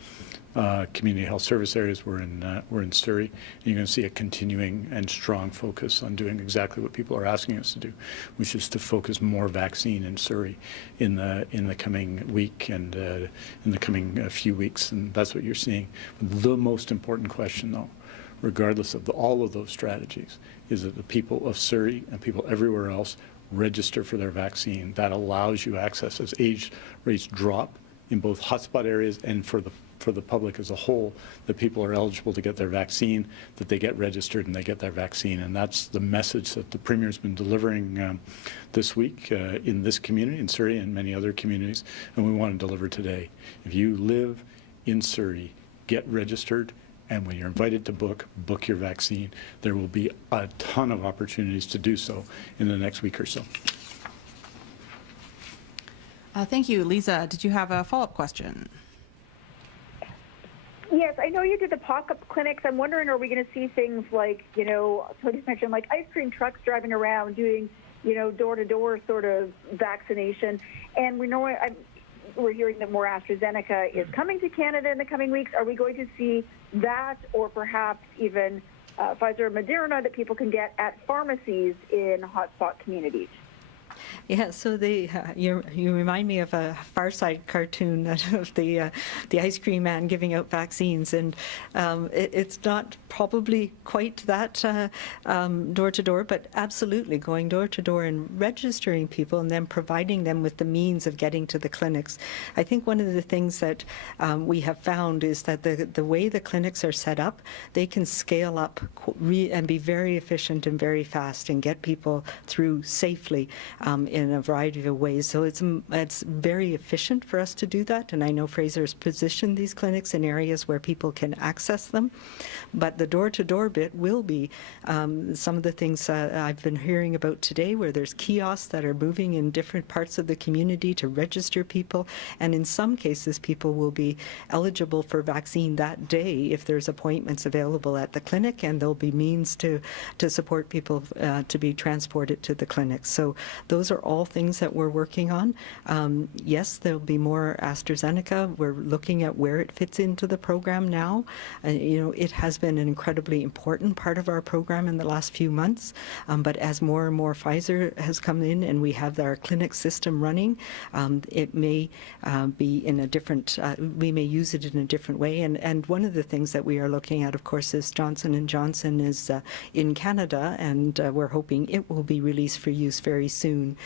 community health service areas were in Surrey. And you're going to see a continuing and strong focus on doing exactly what people are asking us to do, which is to focus more vaccine in Surrey in the coming week and in the coming few weeks. And that's what you're seeing. The most important question, though, regardless of all of those strategies, is that the people of Surrey and people everywhere else register for their vaccine. That allows you access as age rates drop in both hotspot areas and for the public as a whole, that people are eligible to get their vaccine, that they get registered and they get their vaccine. And that's the message that the Premier's been delivering this week in this community, in Surrey and many other communities, and we want to deliver today. If you live in Surrey, get registered, and when you're invited to book your vaccine. There will be a ton of opportunities to do so in the next week or so. Thank you. Lisa, did you have a follow-up question? Yes, I know you did the pop-up clinics. I'm wondering, are we going to see things like, so you mentioned like ice cream trucks driving around doing, door-to-door sort of vaccination. And we know we're hearing that more AstraZeneca is coming to Canada in the coming weeks. Are we going to see that, or perhaps even Pfizer or Moderna that people can get at pharmacies in hotspot communities? Yeah, so you remind me of a Far Side cartoon of the ice cream man giving out vaccines, and it's not probably quite that door to door, but absolutely going door to door and registering people and then providing them with the means of getting to the clinics. I think one of the things that we have found is that the way the clinics are set up, they can scale up and be very efficient and very fast and get people through safely in a variety of ways. So it's very efficient for us to do that, and I know Fraser has positioned these clinics in areas where people can access them. But the door-to-door bit will be some of the things I've been hearing about today, where there's kiosks that are moving in different parts of the community to register people, and in some cases people will be eligible for vaccine that day if there's appointments available at the clinic, and there'll be means to support people to be transported to the clinic. So those are all things that we're working on. Yes, there'll be more AstraZeneca. We're looking at where it fits into the program now. It has been an incredibly important part of our program in the last few months, but as more and more Pfizer has come in and we have our clinic system running, it may be in a different, we may use it in a different way. And one of the things that we are looking at, of course, is Johnson & Johnson is in Canada, and we're hoping it will be released for use very soon.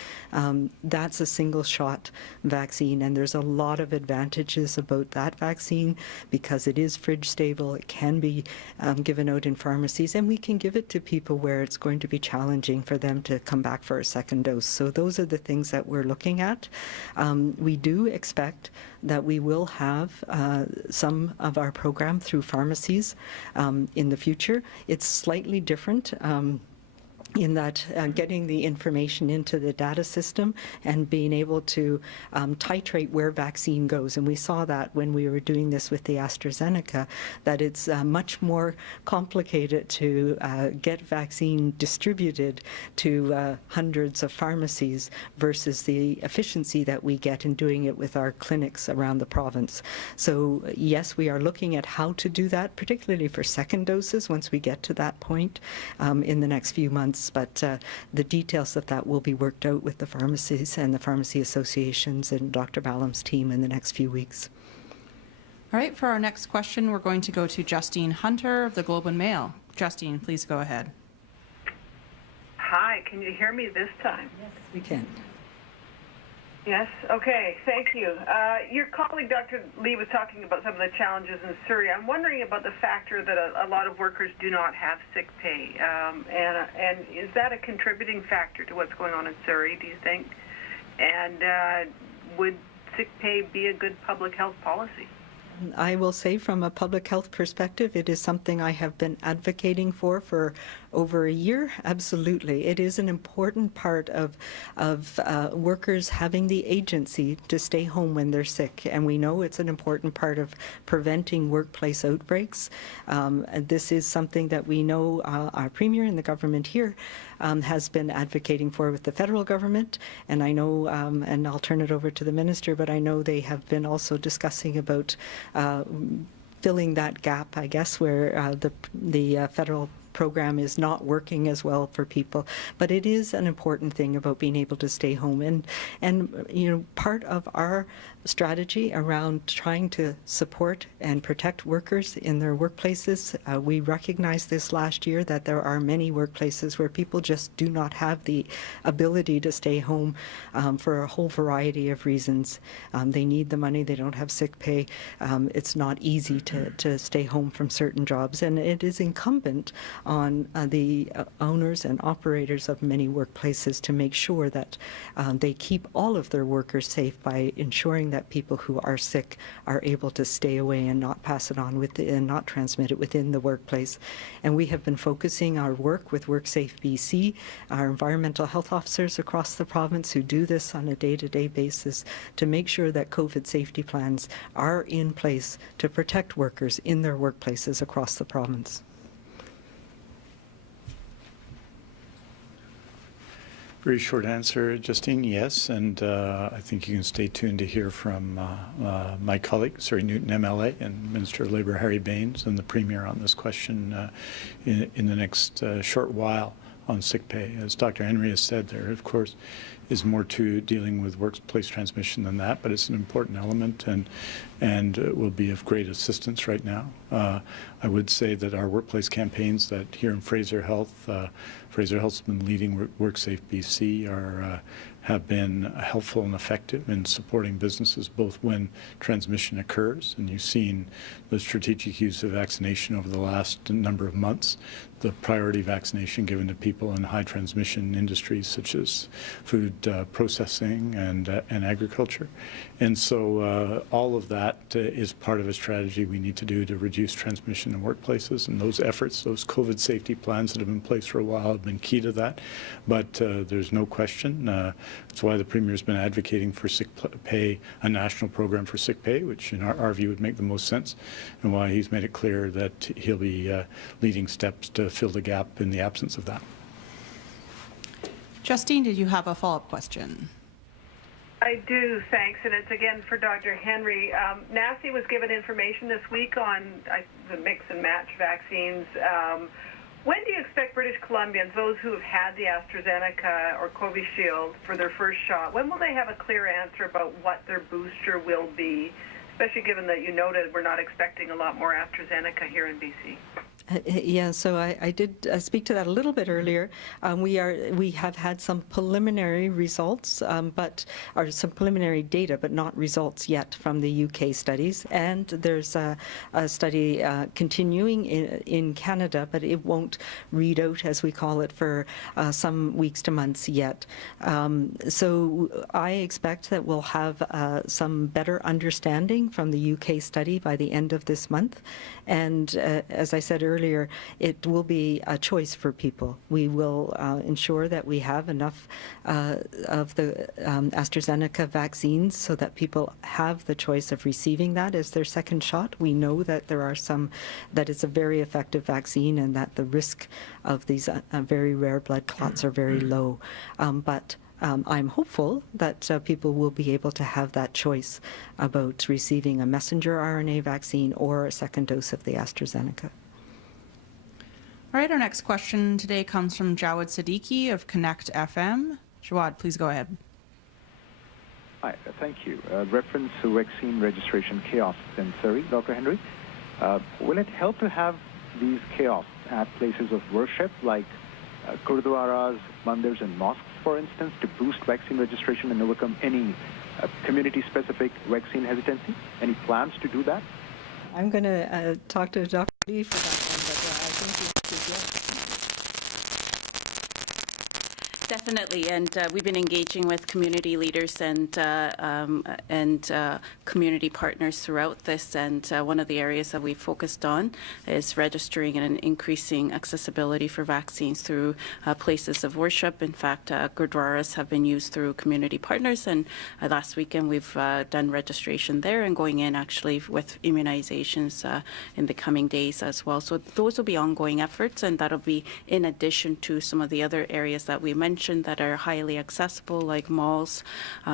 That's a single-shot vaccine, and there's a lot of advantages about that vaccine because it is fridge stable. It can be given out in pharmacies, and we can give it to people where it's going to be challenging for them to come back for a second dose. So those are the things that we're looking at. We do expect that we will have some of our program through pharmacies in the future. It's slightly different in that getting the information into the data system and being able to titrate where vaccine goes. And we saw that when we were doing this with the AstraZeneca, that it's much more complicated to get vaccine distributed to hundreds of pharmacies versus the efficiency that we get in doing it with our clinics around the province. So yes, we are looking at how to do that, particularly for second doses once we get to that point in the next few months. But the details of that will be worked out with the pharmacies and the pharmacy associations and Dr. Ballum's team in the next few weeks. All right, for our next question, we're going to go to Justine Hunter of the Globe and Mail. Justine, please go ahead. Hi, can you hear me this time? Yes, we can. Yes, okay, thank you. Your colleague, Dr. Lee, was talking about some of the challenges in Surrey. I'm wondering about the factor that a lot of workers do not have sick pay. And is that a contributing factor to what's going on in Surrey, do you think? And would sick pay be a good public health policy? I will say from a public health perspective, it is something I have been advocating for over a year. Absolutely. It is an important part of workers having the agency to stay home when they're sick. And we know it's an important part of preventing workplace outbreaks. And this is something that we know our Premier and the government here has been advocating for with the federal government. And I know, and I'll turn it over to the Minister, but I know they have been also discussing about filling that gap, I guess, where the federal program is not working as well for people. But it is an important thing about being able to stay home. And you know, part of our strategy around trying to support and protect workers in their workplaces, we recognized this last year that there are many workplaces where people just do not have the ability to stay home for a whole variety of reasons. They need the money, they don't have sick pay. It's not easy to stay home from certain jobs, and it is incumbent on the owners and operators of many workplaces to make sure that they keep all of their workers safe by ensuring that people who are sick are able to stay away and not pass it on and not transmit it within the workplace. And we have been focusing our work with WorkSafe BC, our environmental health officers across the province who do this on a day-to-day basis to make sure that COVID safety plans are in place to protect workers in their workplaces across the province. Very short answer, Justine, yes, and I think you can stay tuned to hear from my colleague, Surrey Newton MLA, and Minister of Labour Harry Bains and the Premier on this question in the next short while on sick pay. As Dr. Henry has said, there, of course, is more to dealing with workplace transmission than that, but it's an important element and will be of great assistance right now. I would say that our workplace campaigns that here in Fraser Health, Fraser Health's been leading WorkSafe BC, have been helpful and effective in supporting businesses both when transmission occurs, and you've seen the strategic use of vaccination over the last number of months, the priority vaccination given to people in high transmission industries such as food processing and agriculture. And so all of that is part of a strategy we need to do to reduce transmission in workplaces, and those efforts, those COVID safety plans that have been in place for a while have been key to that. But there's no question. That's why the Premier has been advocating for sick pay, a national program for sick pay, which in our view would make the most sense, and why he's made it clear that he'll be leading steps to fill the gap in the absence of that. Justine, did you have a follow-up question? I do, thanks, and it's again for Dr. Henry. NACI was given information this week on the mix and match vaccines. When do you expect British Columbians, those who have had the AstraZeneca or Covishield for their first shot, when will they have a clear answer about what their booster will be, especially given that you noted we're not expecting a lot more AstraZeneca here in BC? Yeah, so I did speak to that a little bit earlier. We have had some preliminary results, or some preliminary data, but not results yet from the UK studies. And there's a study continuing in Canada, but it won't read out, as we call it, for some weeks to months yet. So I expect that we'll have some better understanding from the UK study by the end of this month. And as I said earlier, it will be a choice for people. We will ensure that we have enough of the AstraZeneca vaccines so that people have the choice of receiving that as their second shot. We know that there are some, that it's a very effective vaccine and that the risk of these very rare blood clots are very low. But I'm hopeful that people will be able to have that choice about receiving a messenger RNA vaccine or a second dose of the AstraZeneca. All right, our next question today comes from Jawad Siddiqui of Connect FM. Jawad, please go ahead. Hi, thank you. Reference to vaccine registration kiosks in Surrey, Dr. Henry. Will it help to have these kiosks at places of worship like gurdwaras, mandirs, and mosques, for instance, to boost vaccine registration and overcome any community-specific vaccine hesitancy? Any plans to do that? I'm going to talk to Dr. Lee for that one, but I think it's yes. Definitely, and we've been engaging with community leaders and community partners throughout this. And one of the areas that we've focused on is registering and increasing accessibility for vaccines through places of worship. In fact, gurdwaras have been used through community partners, and last weekend we've done registration there and going in actually with immunizations in the coming days as well. So those will be ongoing efforts, and that'll be in addition to some of the other areas that we mentioned that are highly accessible, like malls,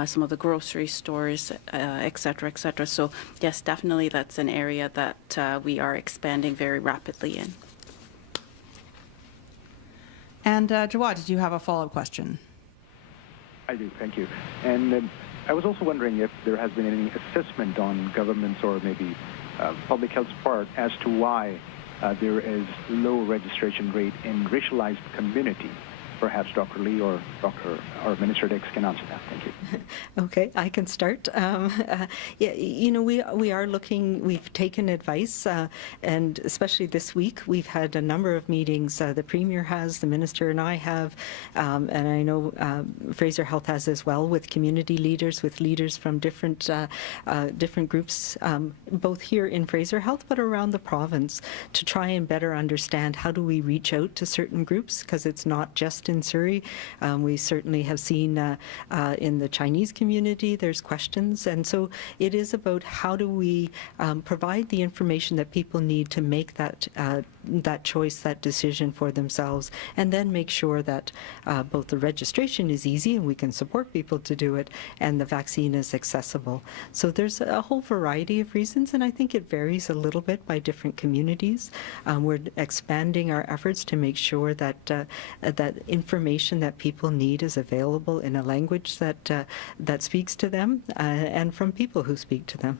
some of the grocery stores, et cetera, et cetera. So yes, definitely that's an area that we are expanding very rapidly in. And Jawad, did you have a follow-up question? I do, thank you. And I was also wondering if there has been any assessment on government's or maybe public health's part as to why there is low registration rate in racialized community. Perhaps Dr. Lee or Minister Dix can answer that. Thank you. Okay, I can start. Yeah, you know, we are looking. We've taken advice, and especially this week, we've had a number of meetings. The Premier has, the Minister and I have, and I know Fraser Health has as well, with community leaders, with leaders from different groups, both here in Fraser Health, but around the province, to try and better understand how do we reach out to certain groups, because it's not just in Surrey. We certainly have seen in the Chinese community there's questions, and so it is about how do we provide the information that people need to make that choice, that decision for themselves, and then make sure that both the registration is easy and we can support people to do it, and the vaccine is accessible. So there's a whole variety of reasons, and I think it varies a little bit by different communities. We're expanding our efforts to make sure that that information that people need is available in a language that that speaks to them and from people who speak to them.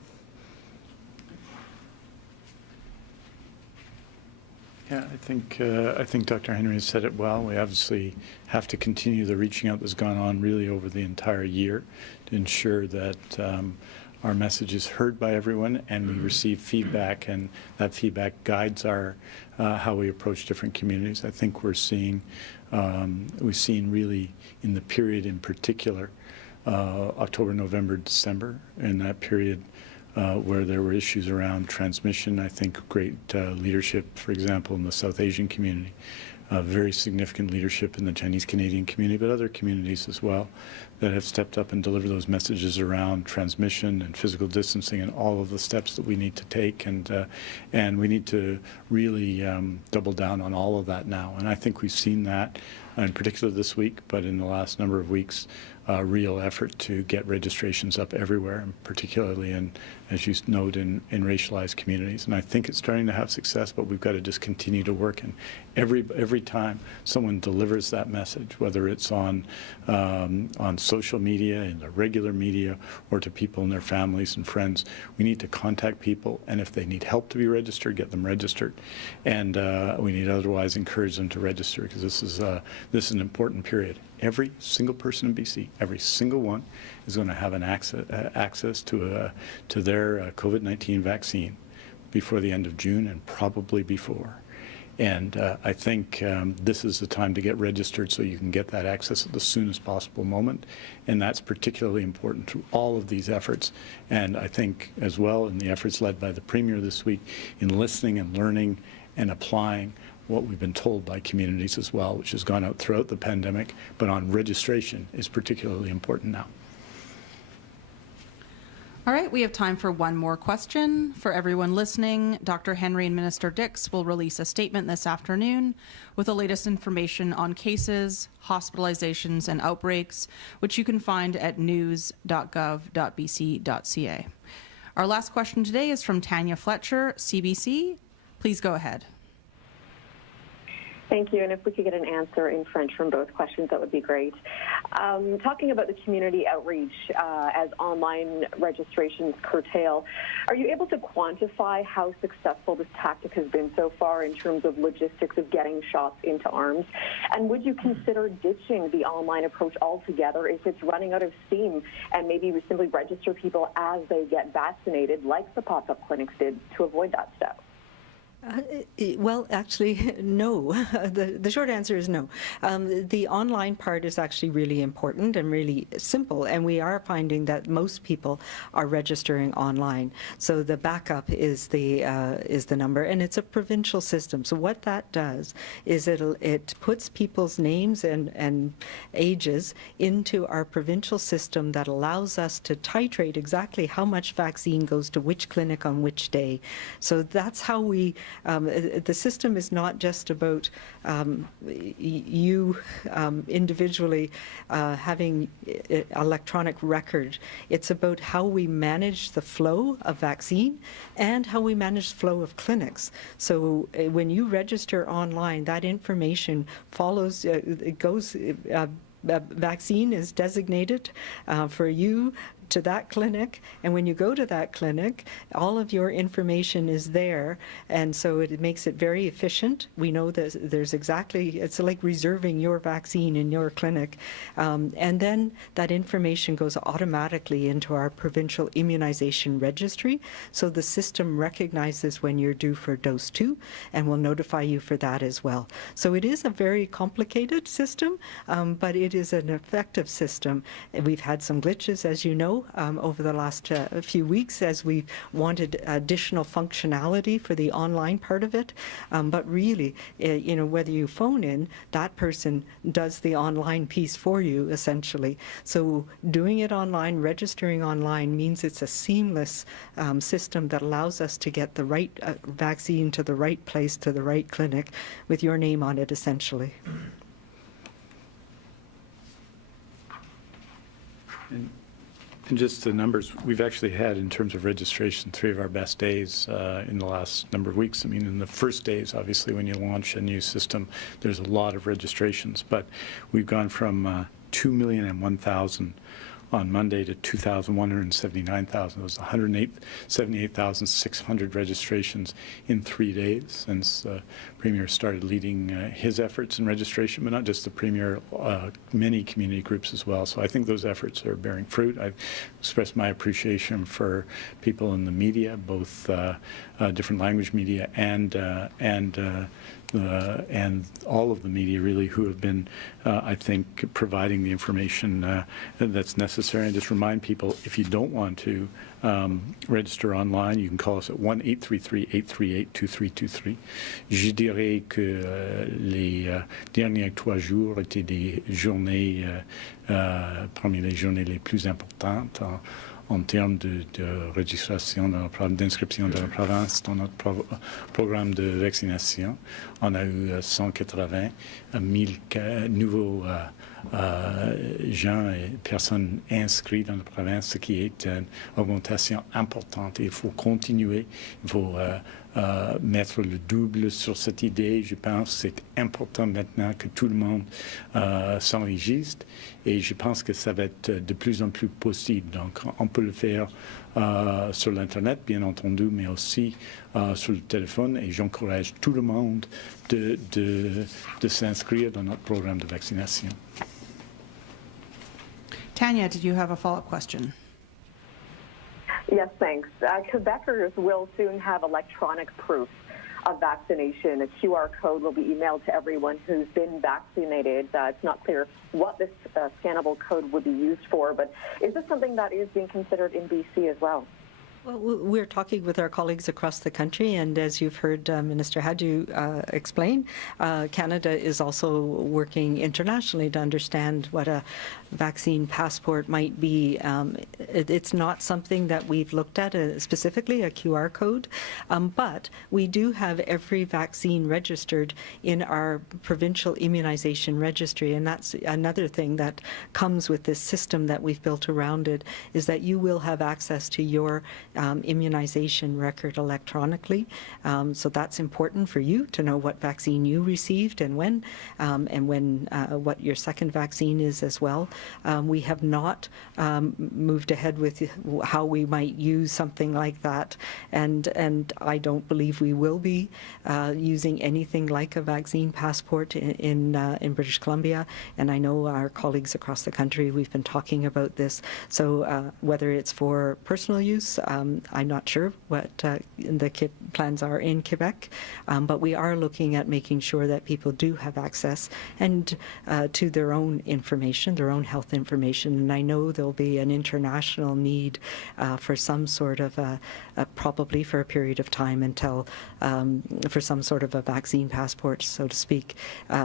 Yeah, I think Dr. Henry has said it well. We obviously have to continue the reaching out that's gone on really over the entire year to ensure that our message is heard by everyone and we receive feedback, and that feedback guides our how we approach different communities. I think we've seen really in the period in particular, October, November, December, in that period where there were issues around transmission. I think great leadership, for example, in the South Asian community, very significant leadership in the Chinese Canadian community, but other communities as well, that have stepped up and delivered those messages around transmission and physical distancing and all of the steps that we need to take, and we need to really double down on all of that now. And I think we've seen that in particular this week, but in the last number of weeks, real effort to get registrations up everywhere, and particularly in, as you note, in racialized communities. And I think it's starting to have success, but we've got to just continue to work. And every time someone delivers that message, whether it's on social media, in the regular media, or to people and their families and friends, we need to contact people, and if they need help to be registered, get them registered. And we need otherwise encourage them to register, because this is an important period. Every single person in BC, every single one, is going to have an access to their COVID-19 vaccine before the end of June, and probably before. And I think this is the time to get registered so you can get that access at the soonest possible moment. And that's particularly important through all of these efforts. And I think as well in the efforts led by the Premier this week in listening and learning and applying what we've been told by communities as well, which has gone out throughout the pandemic, but on registration is particularly important now. All right, we have time for one more question. For everyone listening, Dr. Henry and Minister Dix will release a statement this afternoon with the latest information on cases, hospitalizations, and outbreaks, which you can find at news.gov.bc.ca. Our last question today is from Tanya Fletcher, CBC. Please go ahead. Thank you, and if we could get an answer in French from both questions, that would be great. Talking about the community outreach as online registrations curtail, are you able to quantify how successful this tactic has been so far in terms of logistics of getting shots into arms? And would you consider ditching the online approach altogether if it's running out of steam, and maybe we simply register people as they get vaccinated, like the pop-up clinics did, to avoid that step? Well, actually, no. The short answer is no. The online part is actually really important and really simple, and we are finding that most people are registering online. So the backup is the number, and it's a provincial system. So what that does is it puts people's names and ages into our provincial system that allows us to titrate exactly how much vaccine goes to which clinic on which day. So that's how we the system is not just about you individually having electronic record. It's about how we manage the flow of vaccine and how we manage flow of clinics. So when you register online, that information follows, it goes, vaccine is designated for you to that clinic, and when you go to that clinic, all of your information is there, and so it makes it very efficient. We know that there's exactly, it's like reserving your vaccine in your clinic, and then that information goes automatically into our provincial immunization registry, so the system recognizes when you're due for dose 2 and will notify you for that as well. So it is a very complicated system, but it is an effective system. We've had some glitches, as you know, over the last few weeks as we wanted additional functionality for the online part of it. But really, you know, whether you phone in, that person does the online piece for you, essentially. So doing it online, registering online, means it's a seamless system that allows us to get the right vaccine to the right place, to the right clinic, with your name on it, essentially. And just the numbers we've actually had in terms of registration, 3 of our best days in the last number of weeks. I mean, in the first days, obviously, when you launch a new system, there's a lot of registrations. But we've gone from 2,001,000 on Monday to 2,179,000. It was 178,600 registrations in 3 days since the Premier started leading his efforts in registration, but not just the Premier, many community groups as well. So I think those efforts are bearing fruit. I've expressed my appreciation for people in the media, both different language media and all of the media, really, who have been, I think, providing the information that's necessary. And just remind people, if you don't want to register online, you can call us at 1-833-838-2323. Je dirais que les derniers 3 jours étaient des journées, parmi les journées les plus importantes en termes de registration, d'inscription dans la province, dans notre programme de vaccination. On a eu 180 000 nouveaux gens et personnes inscrits dans la province, ce qui est une augmentation importante. Il faut continuer, il faut mettre le double sur cette idée. Je pense que c'est important maintenant que tout le monde s'enregistre, et je pense que ça va être de plus en plus possible. Donc on peut le faire sur l'Internet, bien entendu, mais aussi sur le téléphone, et j'encourage tout le monde de s'inscrire dans notre programme de vaccination. Tanya, did you have a follow-up question? Yes, thanks. Quebecers will soon have electronic proof of vaccination. A QR code will be emailed to everyone who's been vaccinated. It's not clear what this scannable code would be used for, but is this something that is being considered in BC as well? Well, we're talking with our colleagues across the country, and as you've heard Minister Hadju explain, Canada is also working internationally to understand what a vaccine passport might be. It's not something that we've looked at specifically, a QR code, but we do have every vaccine registered in our provincial immunization registry, and that's another thing that comes with this system that we've built around it, is that you will have access to your immunization record electronically. So that's important for you to know what vaccine you received and when what your second vaccine is as well. We have not moved ahead with how we might use something like that, and I don't believe we will be using anything like a vaccine passport in British Columbia, and I know our colleagues across the country, we've been talking about this. So whether it's for personal use I'm not sure what the plans are in Quebec, but we are looking at making sure that people do have access and to their own information, their own health information. And I know there'll be an international need for some sort of probably for a period of time until for some sort of a vaccine passport, so to speak,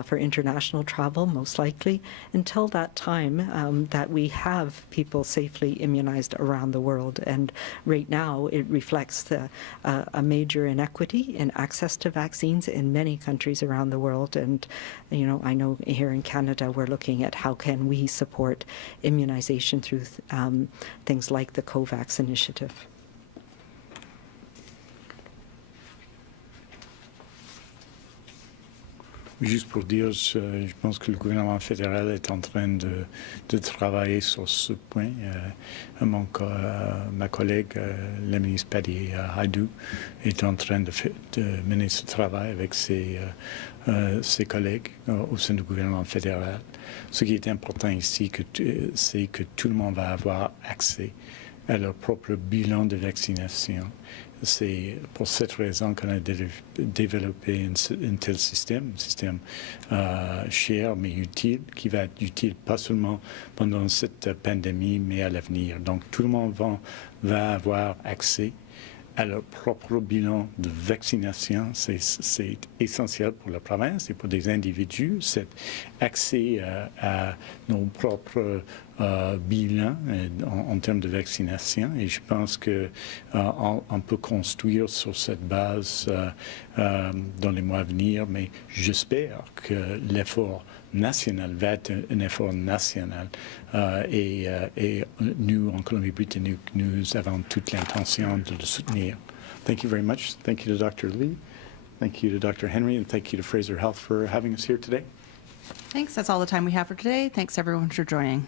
for international travel, most likely, until that time that we have people safely immunized around the world. And right now, it reflects a major inequity in access to vaccines in many countries around the world. And, you know, I know here in Canada, we're looking at how can we support immunization through things like the COVAX initiative. Juste pour dire, je pense que le gouvernement fédéral est en train de travailler sur ce point. Ma collègue, la ministre Patty Hajdu, est en train de mener ce travail avec ses collègues au sein du gouvernement fédéral. Ce qui est important ici, c'est que tout le monde va avoir accès à leur propre bilan de vaccination. C'est pour cette raison qu'on a développé un tel système, cher mais utile, qui va être utile pas seulement pendant cette pandémie, mais à l'avenir. Donc tout le monde va avoir accès à leur propre bilan de vaccination. C'est essentiel pour la province et pour des individus, cet accès à nos propres bilans en termes de vaccination. Et je pense qu'on peut construire sur cette base dans les mois à venir, mais j'espère que l'effort national va être un effort national et nous, en Colombie-Britannique, nous avons toute l'intention de le soutenir. Thank you very much. Thank you to Dr. Lee. Thank you to Dr. Henry, and thank you to Fraser Health for having us here today. Thanks. That's all the time we have for today. Thanks, everyone, for joining.